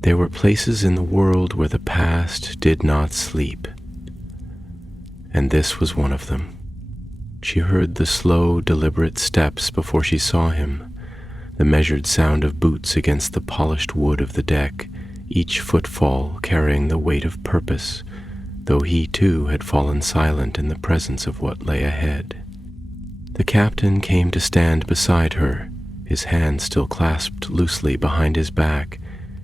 There were places in the world where the past did not sleep, and this was one of them. She heard the slow, deliberate steps before she saw him, the measured sound of boots against the polished wood of the deck, each footfall carrying the weight of purpose, though he too had fallen silent in the presence of what lay ahead. The captain came to stand beside her, his hands still clasped loosely behind his back,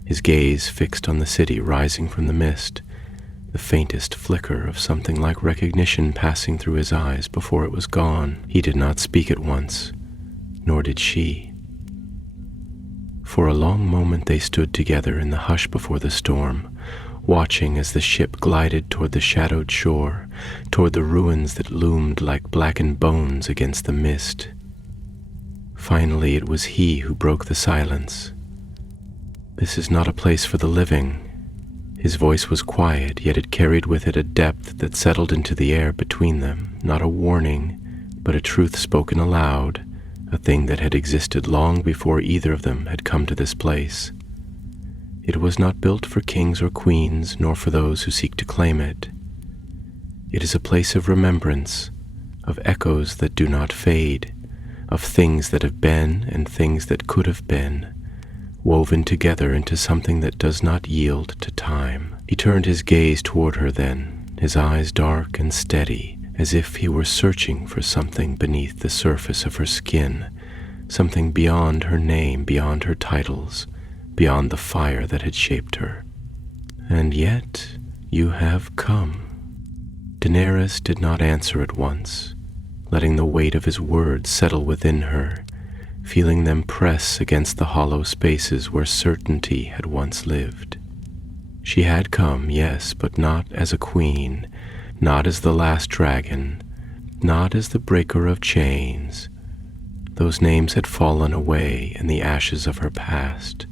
his gaze fixed on the city rising from the mist, the faintest flicker of something like recognition passing through his eyes before it was gone. He did not speak at once, nor did she. For a long moment they stood together in the hush before the storm, watching as the ship glided toward the shadowed shore, toward the ruins that loomed like blackened bones against the mist. Finally, it was he who broke the silence. "This is not a place for the living." His voice was quiet, yet it carried with it a depth that settled into the air between them, not a warning, but a truth spoken aloud, a thing that had existed long before either of them had come to this place. It was not built for kings or queens, nor for those who seek to claim it. It is a place of remembrance, of echoes that do not fade, of things that have been and things that could have been, woven together into something that does not yield to time. He turned his gaze toward her then, his eyes dark and steady, as if he were searching for something beneath the surface of her skin, something beyond her name, beyond her titles, beyond the fire that had shaped her. "And yet you have come." Daenerys did not answer at once, letting the weight of his words settle within her, feeling them press against the hollow spaces where certainty had once lived. She had come, yes, but not as a queen, not as the last dragon, not as the breaker of chains. Those names had fallen away in the ashes of her past,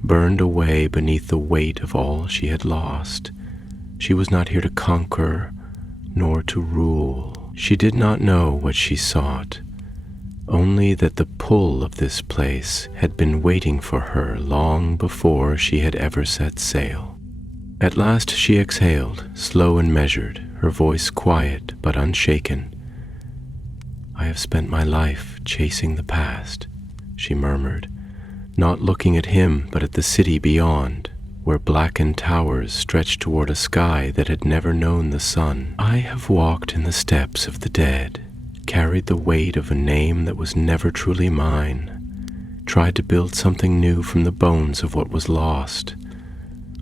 burned away beneath the weight of all she had lost. She was not here to conquer, nor to rule. She did not know what she sought, only that the pull of this place had been waiting for her long before she had ever set sail. At last she exhaled, slow and measured, her voice quiet but unshaken. "I have spent my life chasing the past," she murmured, not looking at him but at the city beyond, where blackened towers stretched toward a sky that had never known the sun. "I have walked in the steps of the dead, carried the weight of a name that was never truly mine, tried to build something new from the bones of what was lost.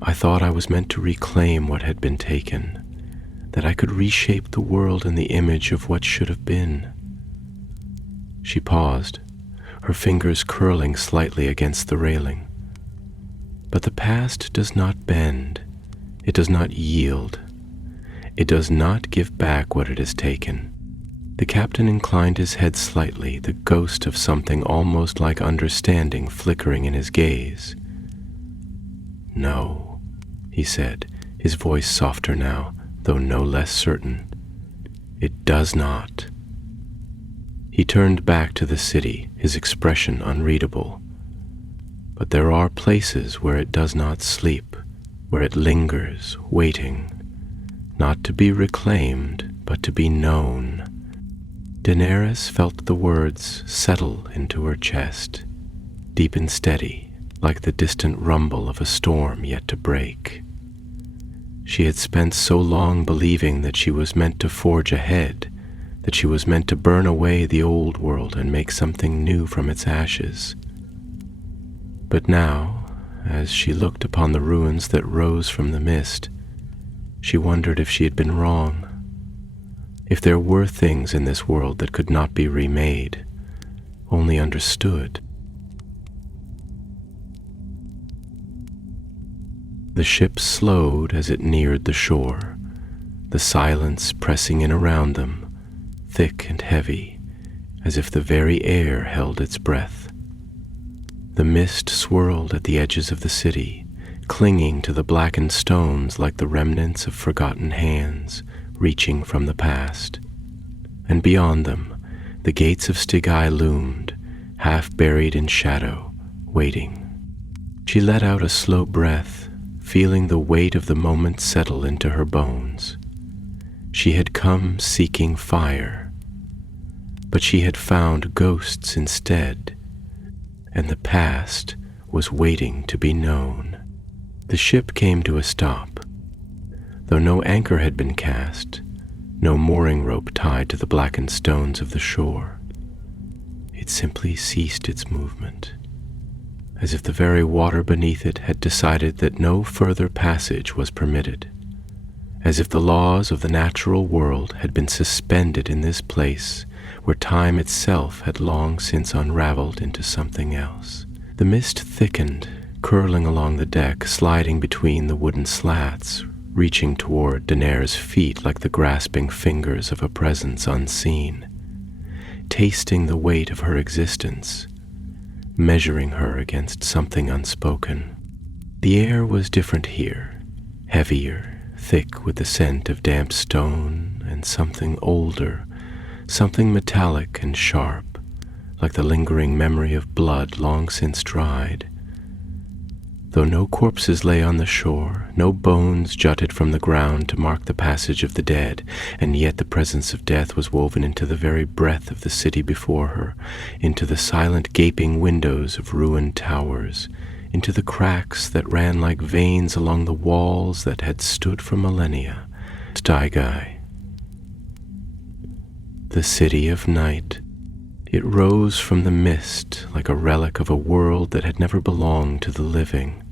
I thought I was meant to reclaim what had been taken, that I could reshape the world in the image of what should have been." She paused, her fingers curling slightly against the railing. But the past does not bend, it does not yield, it does not give back what it has taken. The captain inclined his head slightly, the ghost of something almost like understanding flickering in his gaze. "No," he said, his voice softer now, though no less certain. "It does not." He turned back to the city, his expression unreadable. But there are places where it does not sleep, where it lingers, waiting, not to be reclaimed, but to be known. Daenerys felt the words settle into her chest, deep and steady, like the distant rumble of a storm yet to break. She had spent so long believing that she was meant to forge ahead, that she was meant to burn away the old world and make something new from its ashes. But now, as she looked upon the ruins that rose from the mist, She wondered if she had been wrong, if there were things in this world that could not be remade, only understood. The ship slowed as it neared the shore, the silence pressing in around them, thick and heavy, as if the very air held its breath. The mist swirled at the edges of the city, clinging to the blackened stones like the remnants of forgotten hands reaching from the past. And beyond them, the gates of Stygia loomed, half buried in shadow, waiting. She let out a slow breath, feeling the weight of the moment settle into her bones. She had come seeking fire, but she had found ghosts instead, and the past was waiting to be known. The ship came to a stop. Though no anchor had been cast, no mooring rope tied to the blackened stones of the shore, it simply ceased its movement, as if the very water beneath it had decided that no further passage was permitted, as if the laws of the natural world had been suspended in this place where time itself had long since unraveled into something else. The mist thickened, curling along the deck, sliding between the wooden slats, reaching toward Daenerys' feet like the grasping fingers of a presence unseen, tasting the weight of her existence, measuring her against something unspoken. The air was different here, heavier, thick with the scent of damp stone and something older, something metallic and sharp, like the lingering memory of blood long since dried. Though no corpses lay on the shore, no bones jutted from the ground to mark the passage of the dead, and yet the presence of death was woven into the very breath of the city before her, into the silent gaping windows of ruined towers, into the cracks that ran like veins along the walls that had stood for millennia. Stygia, the city of night. It rose from the mist like a relic of a world that had never belonged to the living.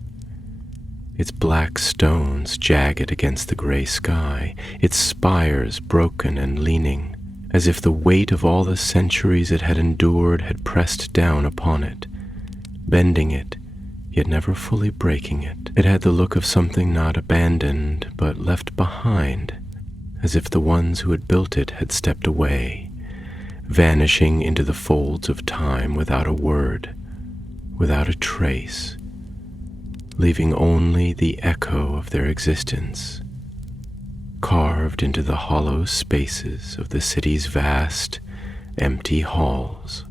Its black stones jagged against the gray sky, its spires broken and leaning, as if the weight of all the centuries it had endured had pressed down upon it, bending it, yet never fully breaking it. It had the look of something not abandoned, but left behind, as if the ones who had built it had stepped away, vanishing into the folds of time without a word, without a trace, leaving only the echo of their existence, carved into the hollow spaces of the city's vast, empty halls.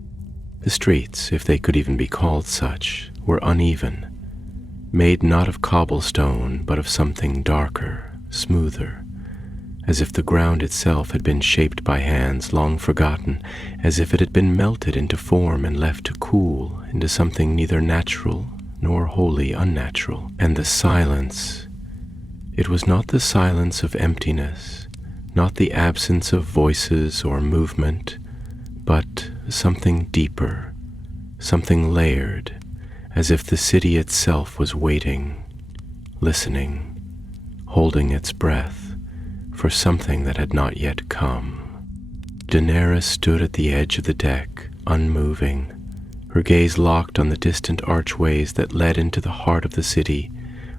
The streets, if they could even be called such, were uneven, made not of cobblestone, but of something darker, smoother, as if the ground itself had been shaped by hands long forgotten, as if it had been melted into form and left to cool into something neither natural nor wholly unnatural. And the silence, it was not the silence of emptiness, not the absence of voices or movement, but something deeper, something layered, as if the city itself was waiting, listening, holding its breath for something that had not yet come. Daenerys stood at the edge of the deck, unmoving, her gaze locked on the distant archways that led into the heart of the city,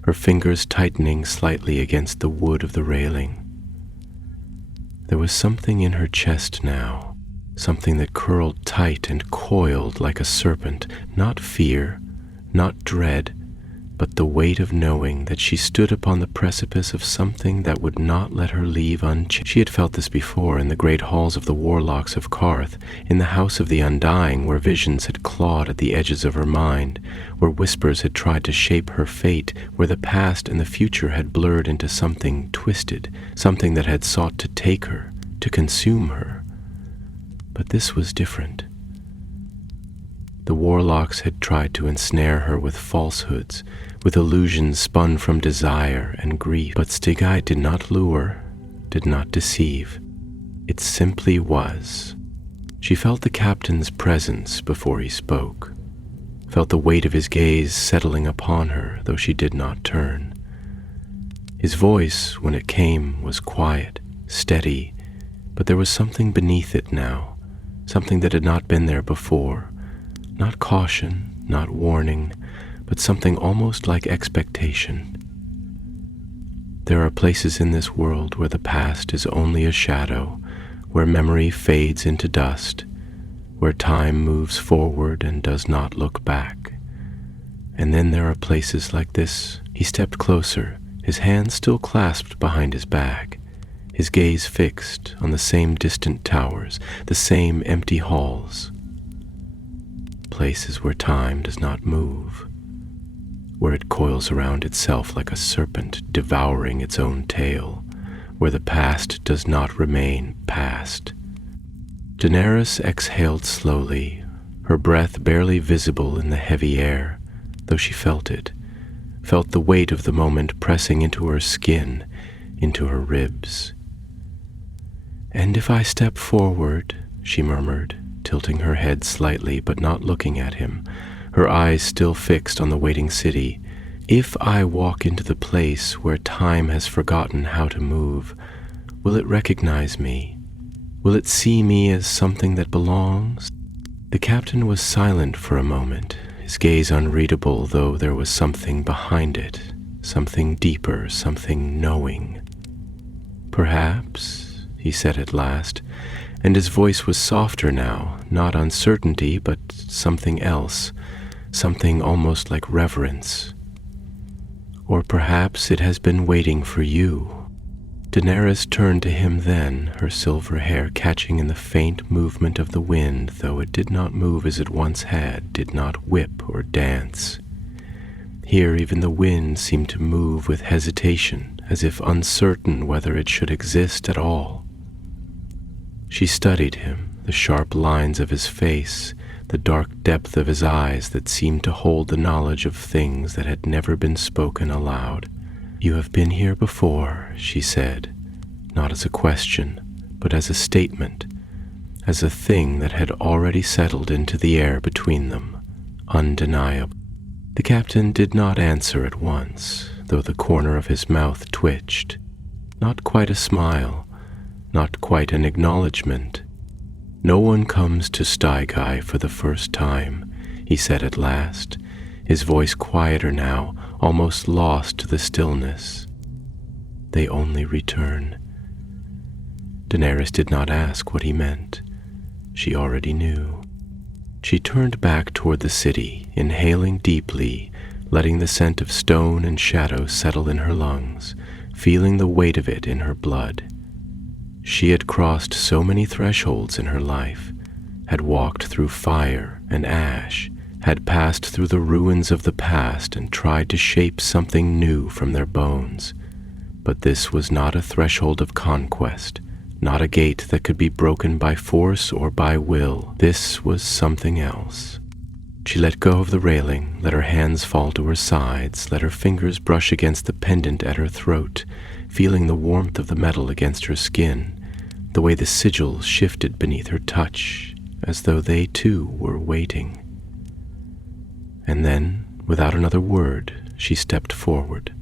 her fingers tightening slightly against the wood of the railing. There was something in her chest now, something that curled tight and coiled like a serpent, not fear, not dread, but the weight of knowing that she stood upon the precipice of something that would not let her leave unchanged. She had felt this before in the great halls of the warlocks of Qarth, in the House of the Undying, where visions had clawed at the edges of her mind, where whispers had tried to shape her fate, where the past and the future had blurred into something twisted, something that had sought to take her, to consume her. But this was different. The warlocks had tried to ensnare her with falsehoods, with illusions spun from desire and grief. But Stygia did not lure, did not deceive. It simply was. She felt the captain's presence before he spoke, felt the weight of his gaze settling upon her, though she did not turn. His voice, when it came, was quiet, steady, but there was something beneath it now, something that had not been there before. Not caution, not warning, but something almost like expectation. There are places in this world where the past is only a shadow, where memory fades into dust, where time moves forward and does not look back. And then there are places like this. He stepped closer, his hands still clasped behind his back, his gaze fixed on the same distant towers, the same empty halls. Places where time does not move, where it coils around itself like a serpent devouring its own tail, where the past does not remain past. Daenerys exhaled slowly, her breath barely visible in the heavy air, though she felt it, felt the weight of the moment pressing into her skin, into her ribs. "And if I step forward," she murmured, tilting her head slightly but not looking at him, her eyes still fixed on the waiting city, "if I walk into the place where time has forgotten how to move, will it recognize me? Will it see me as something that belongs?" The captain was silent for a moment, his gaze unreadable, though there was something behind it, something deeper, something knowing. "Perhaps," he said at last, and his voice was softer now, not uncertainty, but something else, something almost like reverence. "Or perhaps it has been waiting for you." Daenerys turned to him then, her silver hair catching in the faint movement of the wind, though it did not move as it once had, did not whip or dance. Here even the wind seemed to move with hesitation, as if uncertain whether it should exist at all. She studied him, the sharp lines of his face, the dark depth of his eyes that seemed to hold the knowledge of things that had never been spoken aloud. "You have been here before," she said, not as a question, but as a statement, as a thing that had already settled into the air between them, undeniable. The captain did not answer at once, though the corner of his mouth twitched. Not quite a smile, not quite an acknowledgement. "No one comes to Steigai for the first time," he said at last, his voice quieter now, almost lost to the stillness. "They only return." Daenerys did not ask what he meant. She already knew. She turned back toward the city, inhaling deeply, letting the scent of stone and shadow settle in her lungs, feeling the weight of it in her blood. She had crossed so many thresholds in her life, had walked through fire and ash, had passed through the ruins of the past and tried to shape something new from their bones. But this was not a threshold of conquest, not a gate that could be broken by force or by will. This was something else. She let go of the railing, let her hands fall to her sides, let her fingers brush against the pendant at her throat, feeling the warmth of the metal against her skin, the way the sigils shifted beneath her touch, as though they too were waiting. And then, without another word, she stepped forward.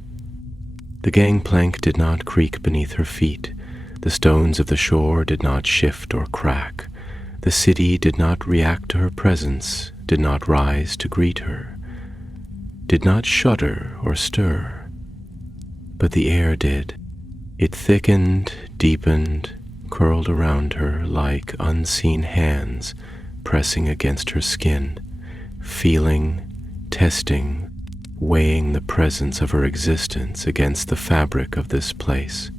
The gangplank did not creak beneath her feet. The stones of the shore did not shift or crack. The city did not react to her presence, did not rise to greet her, did not shudder or stir. But the air did. It thickened, deepened, curled around her like unseen hands pressing against her skin, feeling, testing, weighing the presence of her existence against the fabric of this place.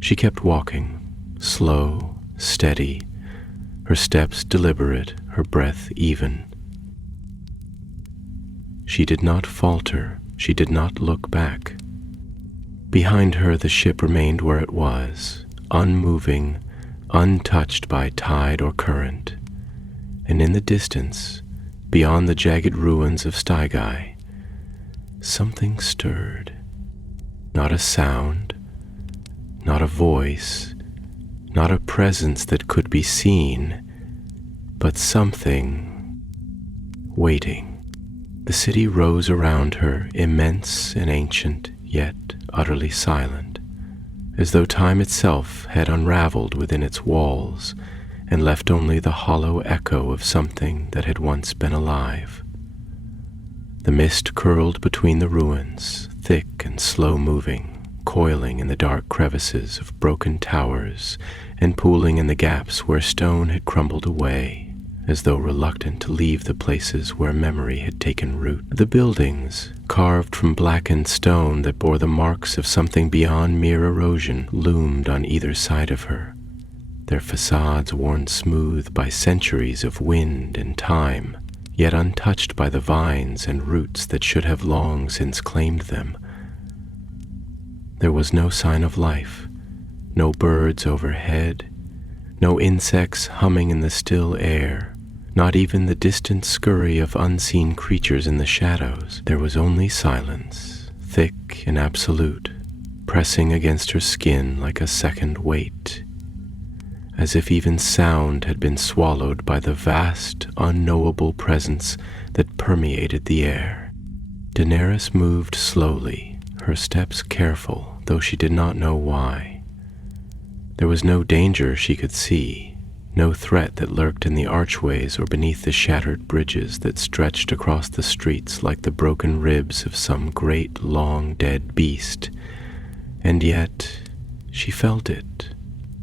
She kept walking, slow, steady, her steps deliberate, her breath even. She did not falter, she did not look back. Behind her the ship remained where it was, unmoving, untouched by tide or current. And in the distance, beyond the jagged ruins of Steigai, something stirred. Not a sound, not a voice, not a presence that could be seen, but something waiting. The city rose around her, immense and ancient, yet utterly silent, as though time itself had unraveled within its walls and left only the hollow echo of something that had once been alive. The mist curled between the ruins, thick and slow-moving, coiling in the dark crevices of broken towers and pooling in the gaps where stone had crumbled away, as though reluctant to leave the places where memory had taken root. The buildings, carved from blackened stone that bore the marks of something beyond mere erosion, loomed on either side of her, their facades worn smooth by centuries of wind and time, yet untouched by the vines and roots that should have long since claimed them. There was no sign of life, no birds overhead, no insects humming in the still air, not even the distant scurry of unseen creatures in the shadows. There was only silence, thick and absolute, pressing against her skin like a second weight, as if even sound had been swallowed by the vast, unknowable presence that permeated the air. Daenerys moved slowly, her steps careful, though she did not know why. There was no danger she could see, no threat that lurked in the archways or beneath the shattered bridges that stretched across the streets like the broken ribs of some great, long-dead beast. And yet, she felt it,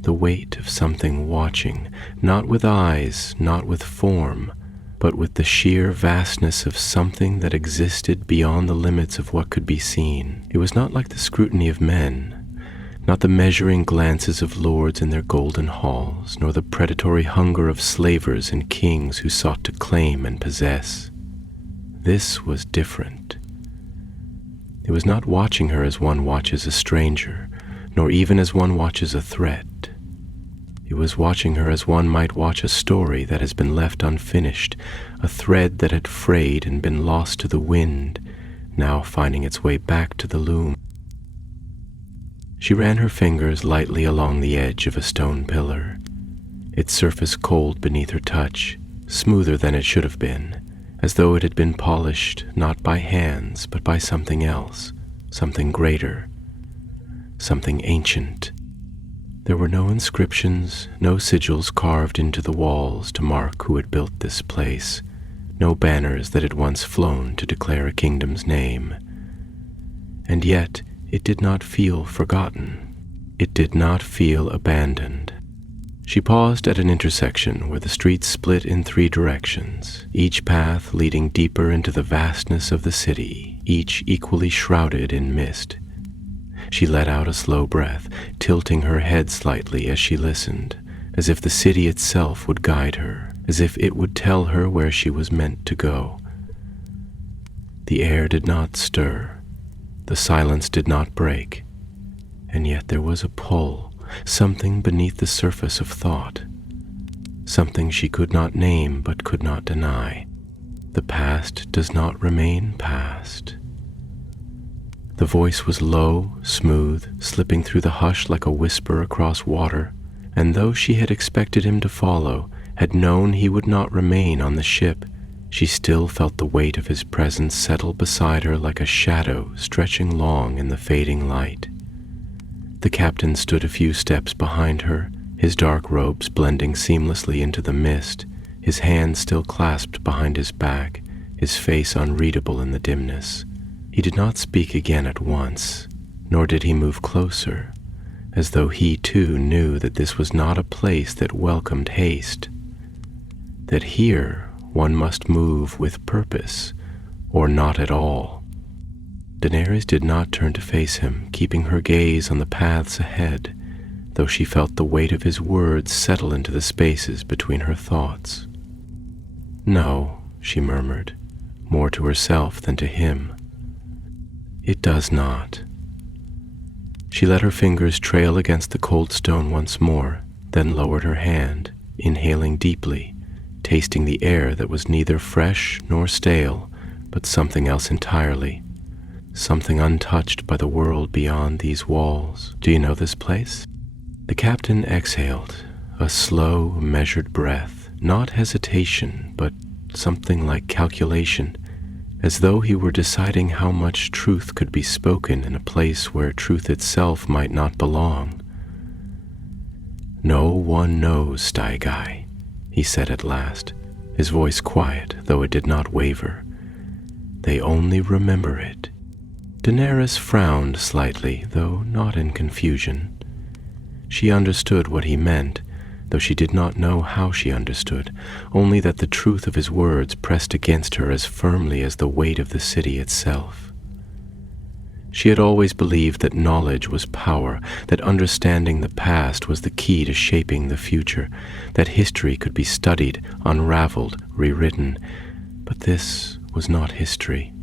the weight of something watching, not with eyes, not with form, but with the sheer vastness of something that existed beyond the limits of what could be seen. It was not like the scrutiny of men, not the measuring glances of lords in their golden halls, nor the predatory hunger of slavers and kings who sought to claim and possess. This was different. It was not watching her as one watches a stranger, nor even as one watches a threat. It was watching her as one might watch a story that has been left unfinished, a thread that had frayed and been lost to the wind, now finding its way back to the loom. She ran her fingers lightly along the edge of a stone pillar, its surface cold beneath her touch, smoother than it should have been, as though it had been polished not by hands but by something else, something greater, something ancient. There were no inscriptions, no sigils carved into the walls to mark who had built this place, no banners that had once flown to declare a kingdom's name. And yet, it did not feel forgotten. It did not feel abandoned. She paused at an intersection where the streets split in 3 directions, each path leading deeper into the vastness of the city, each equally shrouded in mist. She let out a slow breath, tilting her head slightly as she listened, as if the city itself would guide her, as if it would tell her where she was meant to go. The air did not stir. The silence did not break, and yet there was a pull, something beneath the surface of thought, something she could not name but could not deny. The past does not remain past. The voice was low, smooth, slipping through the hush like a whisper across water, and though she had expected him to follow, had known he would not remain on the ship, she still felt the weight of his presence settle beside her like a shadow stretching long in the fading light. The captain stood a few steps behind her, his dark robes blending seamlessly into the mist, his hands still clasped behind his back, his face unreadable in the dimness. He did not speak again at once, nor did he move closer, as though he too knew that this was not a place that welcomed haste, that here one must move with purpose, or not at all. Daenerys did not turn to face him, keeping her gaze on the paths ahead, though she felt the weight of his words settle into the spaces between her thoughts. "No," she murmured, more to herself than to him. "It does not." She let her fingers trail against the cold stone once more, then lowered her hand, inhaling deeply, tasting the air that was neither fresh nor stale, but something else entirely, something untouched by the world beyond these walls. "Do you know this place?" The captain exhaled, a slow, measured breath, not hesitation, but something like calculation, as though he were deciding how much truth could be spoken in a place where truth itself might not belong. "No one knows, Steigai," he said at last, his voice quiet, though it did not waver. "They only remember it." Daenerys frowned slightly, though not in confusion. She understood what he meant, though she did not know how she understood, only that the truth of his words pressed against her as firmly as the weight of the city itself. She had always believed that knowledge was power, that understanding the past was the key to shaping the future, that history could be studied, unraveled, rewritten. But this was not history.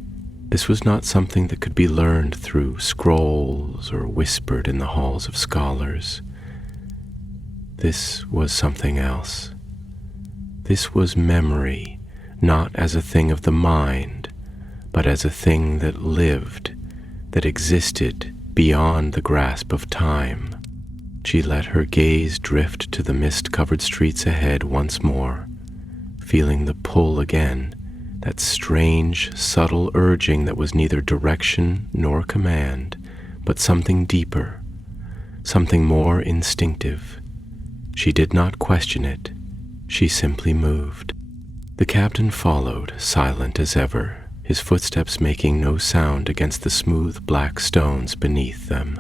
This was not something that could be learned through scrolls or whispered in the halls of scholars. This was something else. This was memory, not as a thing of the mind, but as a thing that lived, that existed beyond the grasp of time. She let her gaze drift to the mist-covered streets ahead once more, feeling the pull again, that strange, subtle urging that was neither direction nor command, but something deeper, something more instinctive. She did not question it. She simply moved. The captain followed, silent as ever, his footsteps making no sound against the smooth black stones beneath them.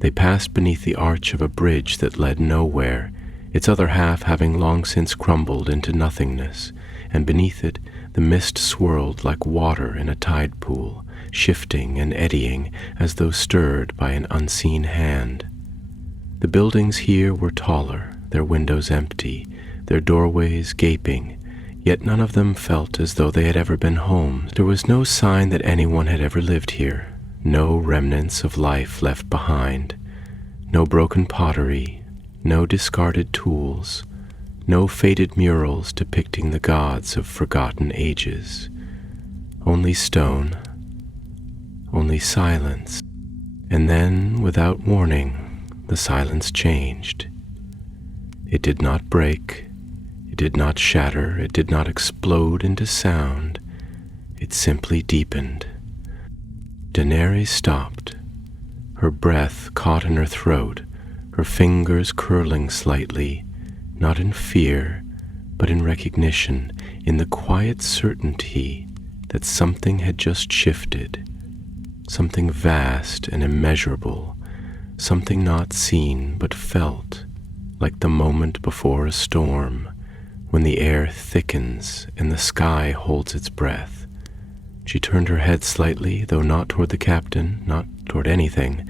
They passed beneath the arch of a bridge that led nowhere, its other half having long since crumbled into nothingness, and beneath it the mist swirled like water in a tide pool, shifting and eddying as though stirred by an unseen hand. The buildings here were taller, their windows empty, their doorways gaping, yet none of them felt as though they had ever been homes. There was no sign that anyone had ever lived here, no remnants of life left behind, no broken pottery, no discarded tools, no faded murals depicting the gods of forgotten ages. Only stone, only silence. And then, without warning, the silence changed. It did not break, it did not shatter, it did not explode into sound. It simply deepened. Daenerys stopped, her breath caught in her throat, her fingers curling slightly, not in fear, but in recognition, in the quiet certainty that something had just shifted, something vast and immeasurable, something not seen but felt, like the moment before a storm, when the air thickens and the sky holds its breath. She turned her head slightly, though not toward the captain, not toward anything,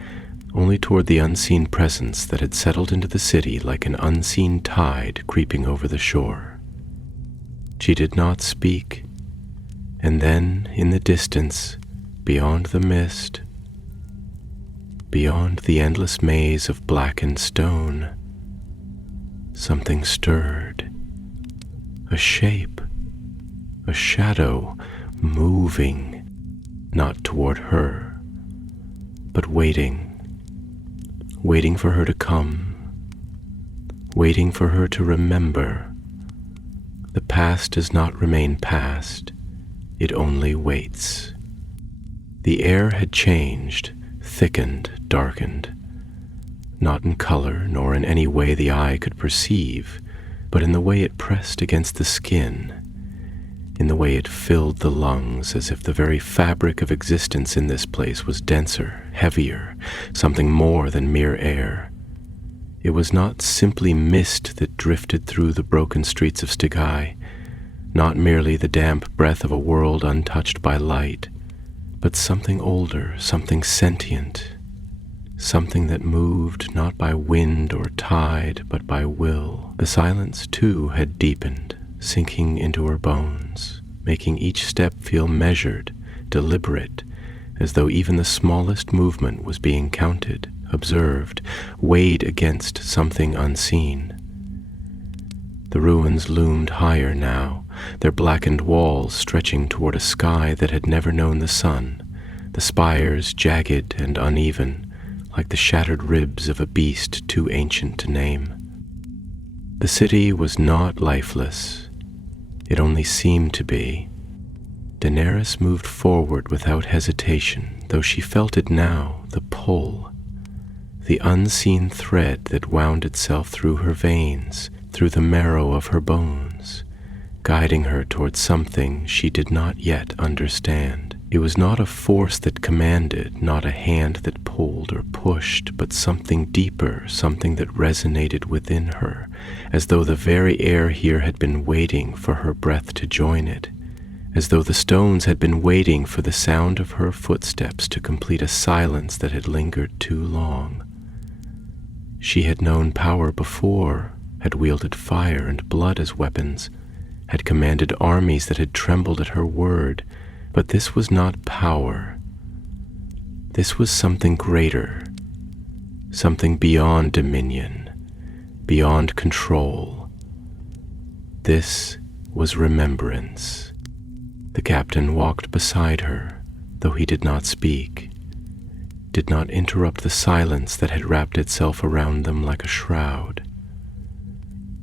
only toward the unseen presence that had settled into the city like an unseen tide creeping over the shore. She did not speak, and then, in the distance, beyond the mist, beyond the endless maze of blackened stone, something stirred. A shape, a shadow, moving, not toward her, but waiting for her to come, waiting for her to remember. The past does not remain past, it only waits. The air had changed, thickened, darkened, not in color nor in any way the eye could perceive, but in the way it pressed against the skin, in the way it filled the lungs, as if the very fabric of existence in this place was denser, heavier, something more than mere air. It was not simply mist that drifted through the broken streets of Steigai, not merely the damp breath of a world untouched by light, but something older, something sentient, something that moved not by wind or tide, but by will. The silence, too, had deepened, sinking into her bones, making each step feel measured, deliberate, as though even the smallest movement was being counted, observed, weighed against something unseen. The ruins loomed higher now, their blackened walls stretching toward a sky that had never known the sun, the spires jagged and uneven, like the shattered ribs of a beast too ancient to name. The city was not lifeless. It only seemed to be. Daenerys moved forward without hesitation, though she felt it now, the pull, the unseen thread that wound itself through her veins, through the marrow of her bones, guiding her towards something she did not yet understand. It was not a force that commanded, not a hand that pulled or pushed, but something deeper, something that resonated within her, as though the very air here had been waiting for her breath to join it, as though the stones had been waiting for the sound of her footsteps to complete a silence that had lingered too long. She had known power before, had wielded fire and blood as weapons, had commanded armies that had trembled at her word, but this was not power. This was something greater, something beyond dominion, beyond control. This was remembrance. The captain walked beside her, though he did not speak, did not interrupt the silence that had wrapped itself around them like a shroud.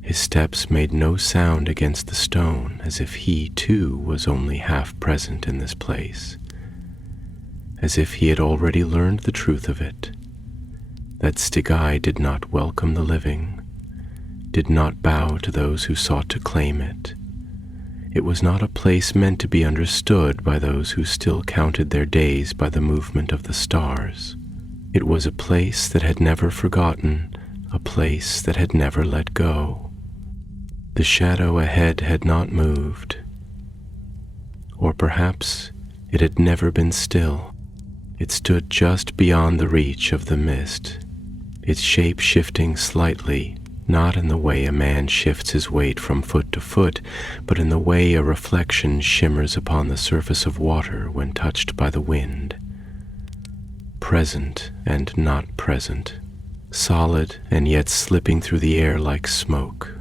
His steps made no sound against the stone, as if he, too, was only half present in this place, as if he had already learned the truth of it, that Stygia did not welcome the living, did not bow to those who sought to claim it. It was not a place meant to be understood by those who still counted their days by the movement of the stars. It was a place that had never forgotten, a place that had never let go. The shadow ahead had not moved, or perhaps it had never been still. It stood just beyond the reach of the mist, its shape shifting slightly, not in the way a man shifts his weight from foot to foot, but in the way a reflection shimmers upon the surface of water when touched by the wind. Present and not present, solid and yet slipping through the air like smoke.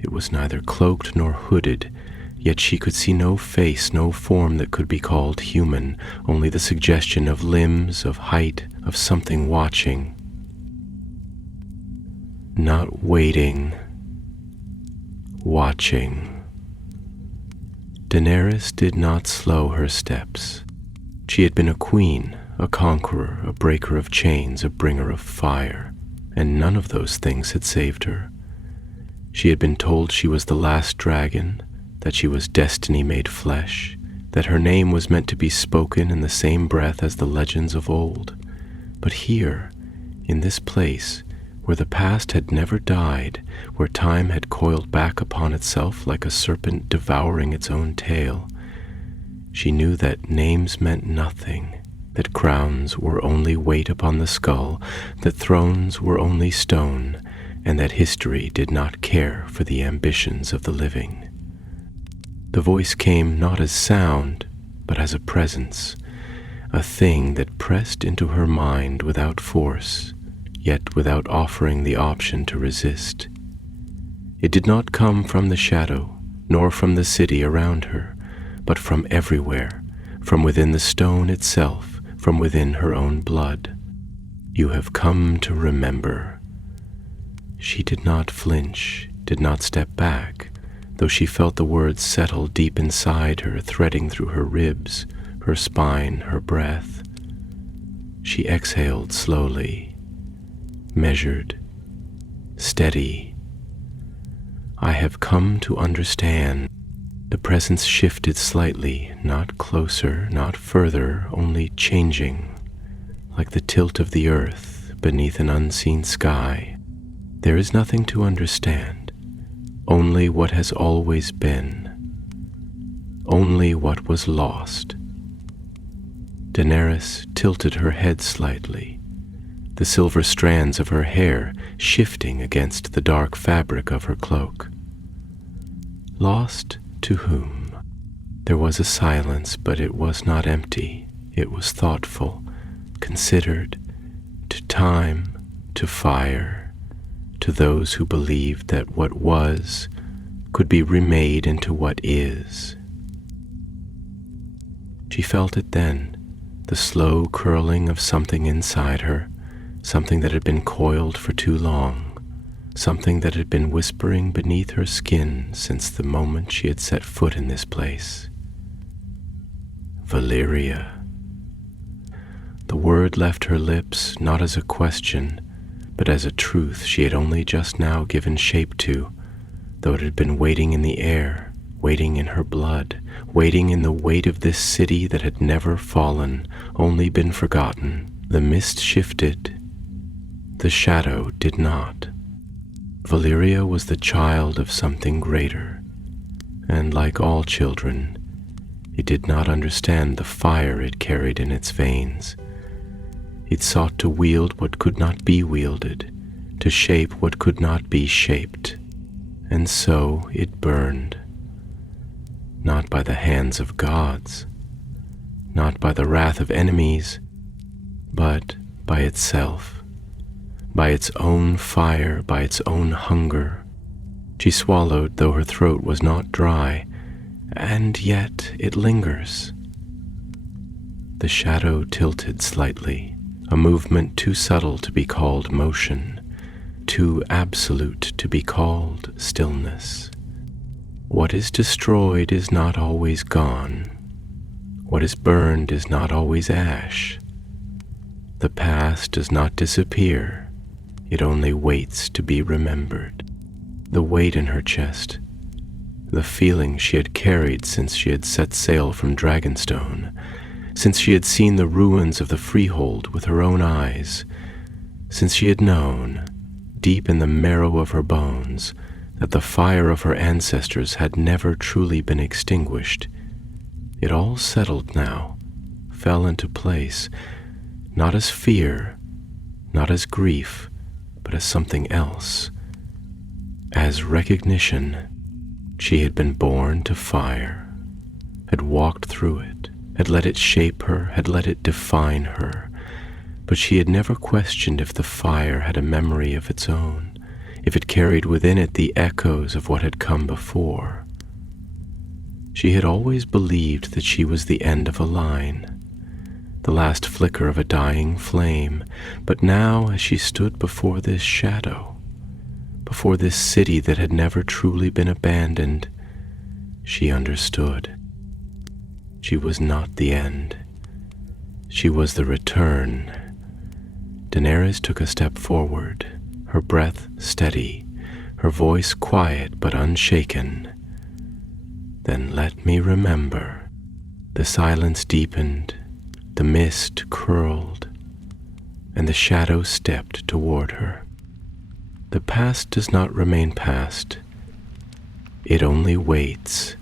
It was neither cloaked nor hooded, yet she could see no face, no form that could be called human, only the suggestion of limbs, of height, of something watching. Not waiting, watching. Daenerys did not slow her steps. She had been a queen, a conqueror, a breaker of chains, a bringer of fire, and none of those things had saved her. She had been told she was the last dragon, that she was destiny made flesh, that her name was meant to be spoken in the same breath as the legends of old. But here, in this place, where the past had never died, where time had coiled back upon itself like a serpent devouring its own tail, she knew that names meant nothing, that crowns were only weight upon the skull, that thrones were only stone, and that history did not care for the ambitions of the living. The voice came not as sound, but as a presence, a thing that pressed into her mind without force, yet without offering the option to resist. It did not come from the shadow, nor from the city around her, but from everywhere, from within the stone itself, from within her own blood. You have come to remember. She did not flinch, did not step back, though she felt the words settle deep inside her, threading through her ribs, her spine, her breath. She exhaled slowly, measured, steady. I have come to understand. The presence shifted slightly, not closer, not further, only changing, like the tilt of the earth beneath an unseen sky. There is nothing to understand, only what has always been, only what was lost. Daenerys tilted her head slightly, the silver strands of her hair shifting against the dark fabric of her cloak. Lost to whom? There was a silence, but it was not empty. It was thoughtful, considered, to time, to fire, to those who believed that what was could be remade into what is. She felt it then, the slow curling of something inside her, something that had been coiled for too long, something that had been whispering beneath her skin since the moment she had set foot in this place. Valyria. The word left her lips not as a question, but as a truth she had only just now given shape to, though it had been waiting in the air, waiting in her blood, waiting in the weight of this city that had never fallen, only been forgotten. The mist shifted, the shadow did not. Valyria was the child of something greater, and like all children, it did not understand the fire it carried in its veins. It sought to wield what could not be wielded, to shape what could not be shaped, and so it burned. Not by the hands of gods, not by the wrath of enemies, but by itself, by its own fire, by its own hunger. She swallowed, though her throat was not dry, and yet it lingers. The shadow tilted slightly, a movement too subtle to be called motion, too absolute to be called stillness. What is destroyed is not always gone. What is burned is not always ash. The past does not disappear, it only waits to be remembered. The weight in her chest, the feeling she had carried since she had set sail from Dragonstone, since she had seen the ruins of the freehold with her own eyes, since she had known, deep in the marrow of her bones, that the fire of her ancestors had never truly been extinguished. It all settled now, fell into place, not as fear, not as grief, but as something else, as recognition. She had been born to fire, had walked through it, had let it shape her, had let it define her, but she had never questioned if the fire had a memory of its own, if it carried within it the echoes of what had come before. She had always believed that she was the end of a line, the last flicker of a dying flame, but now as she stood before this shadow, before this city that had never truly been abandoned, she understood. She was not the end. She was the return. Daenerys took a step forward, her breath steady, her voice quiet but unshaken. Then let me remember. The silence deepened, the mist curled, and the shadow stepped toward her. The past does not remain past. It only waits.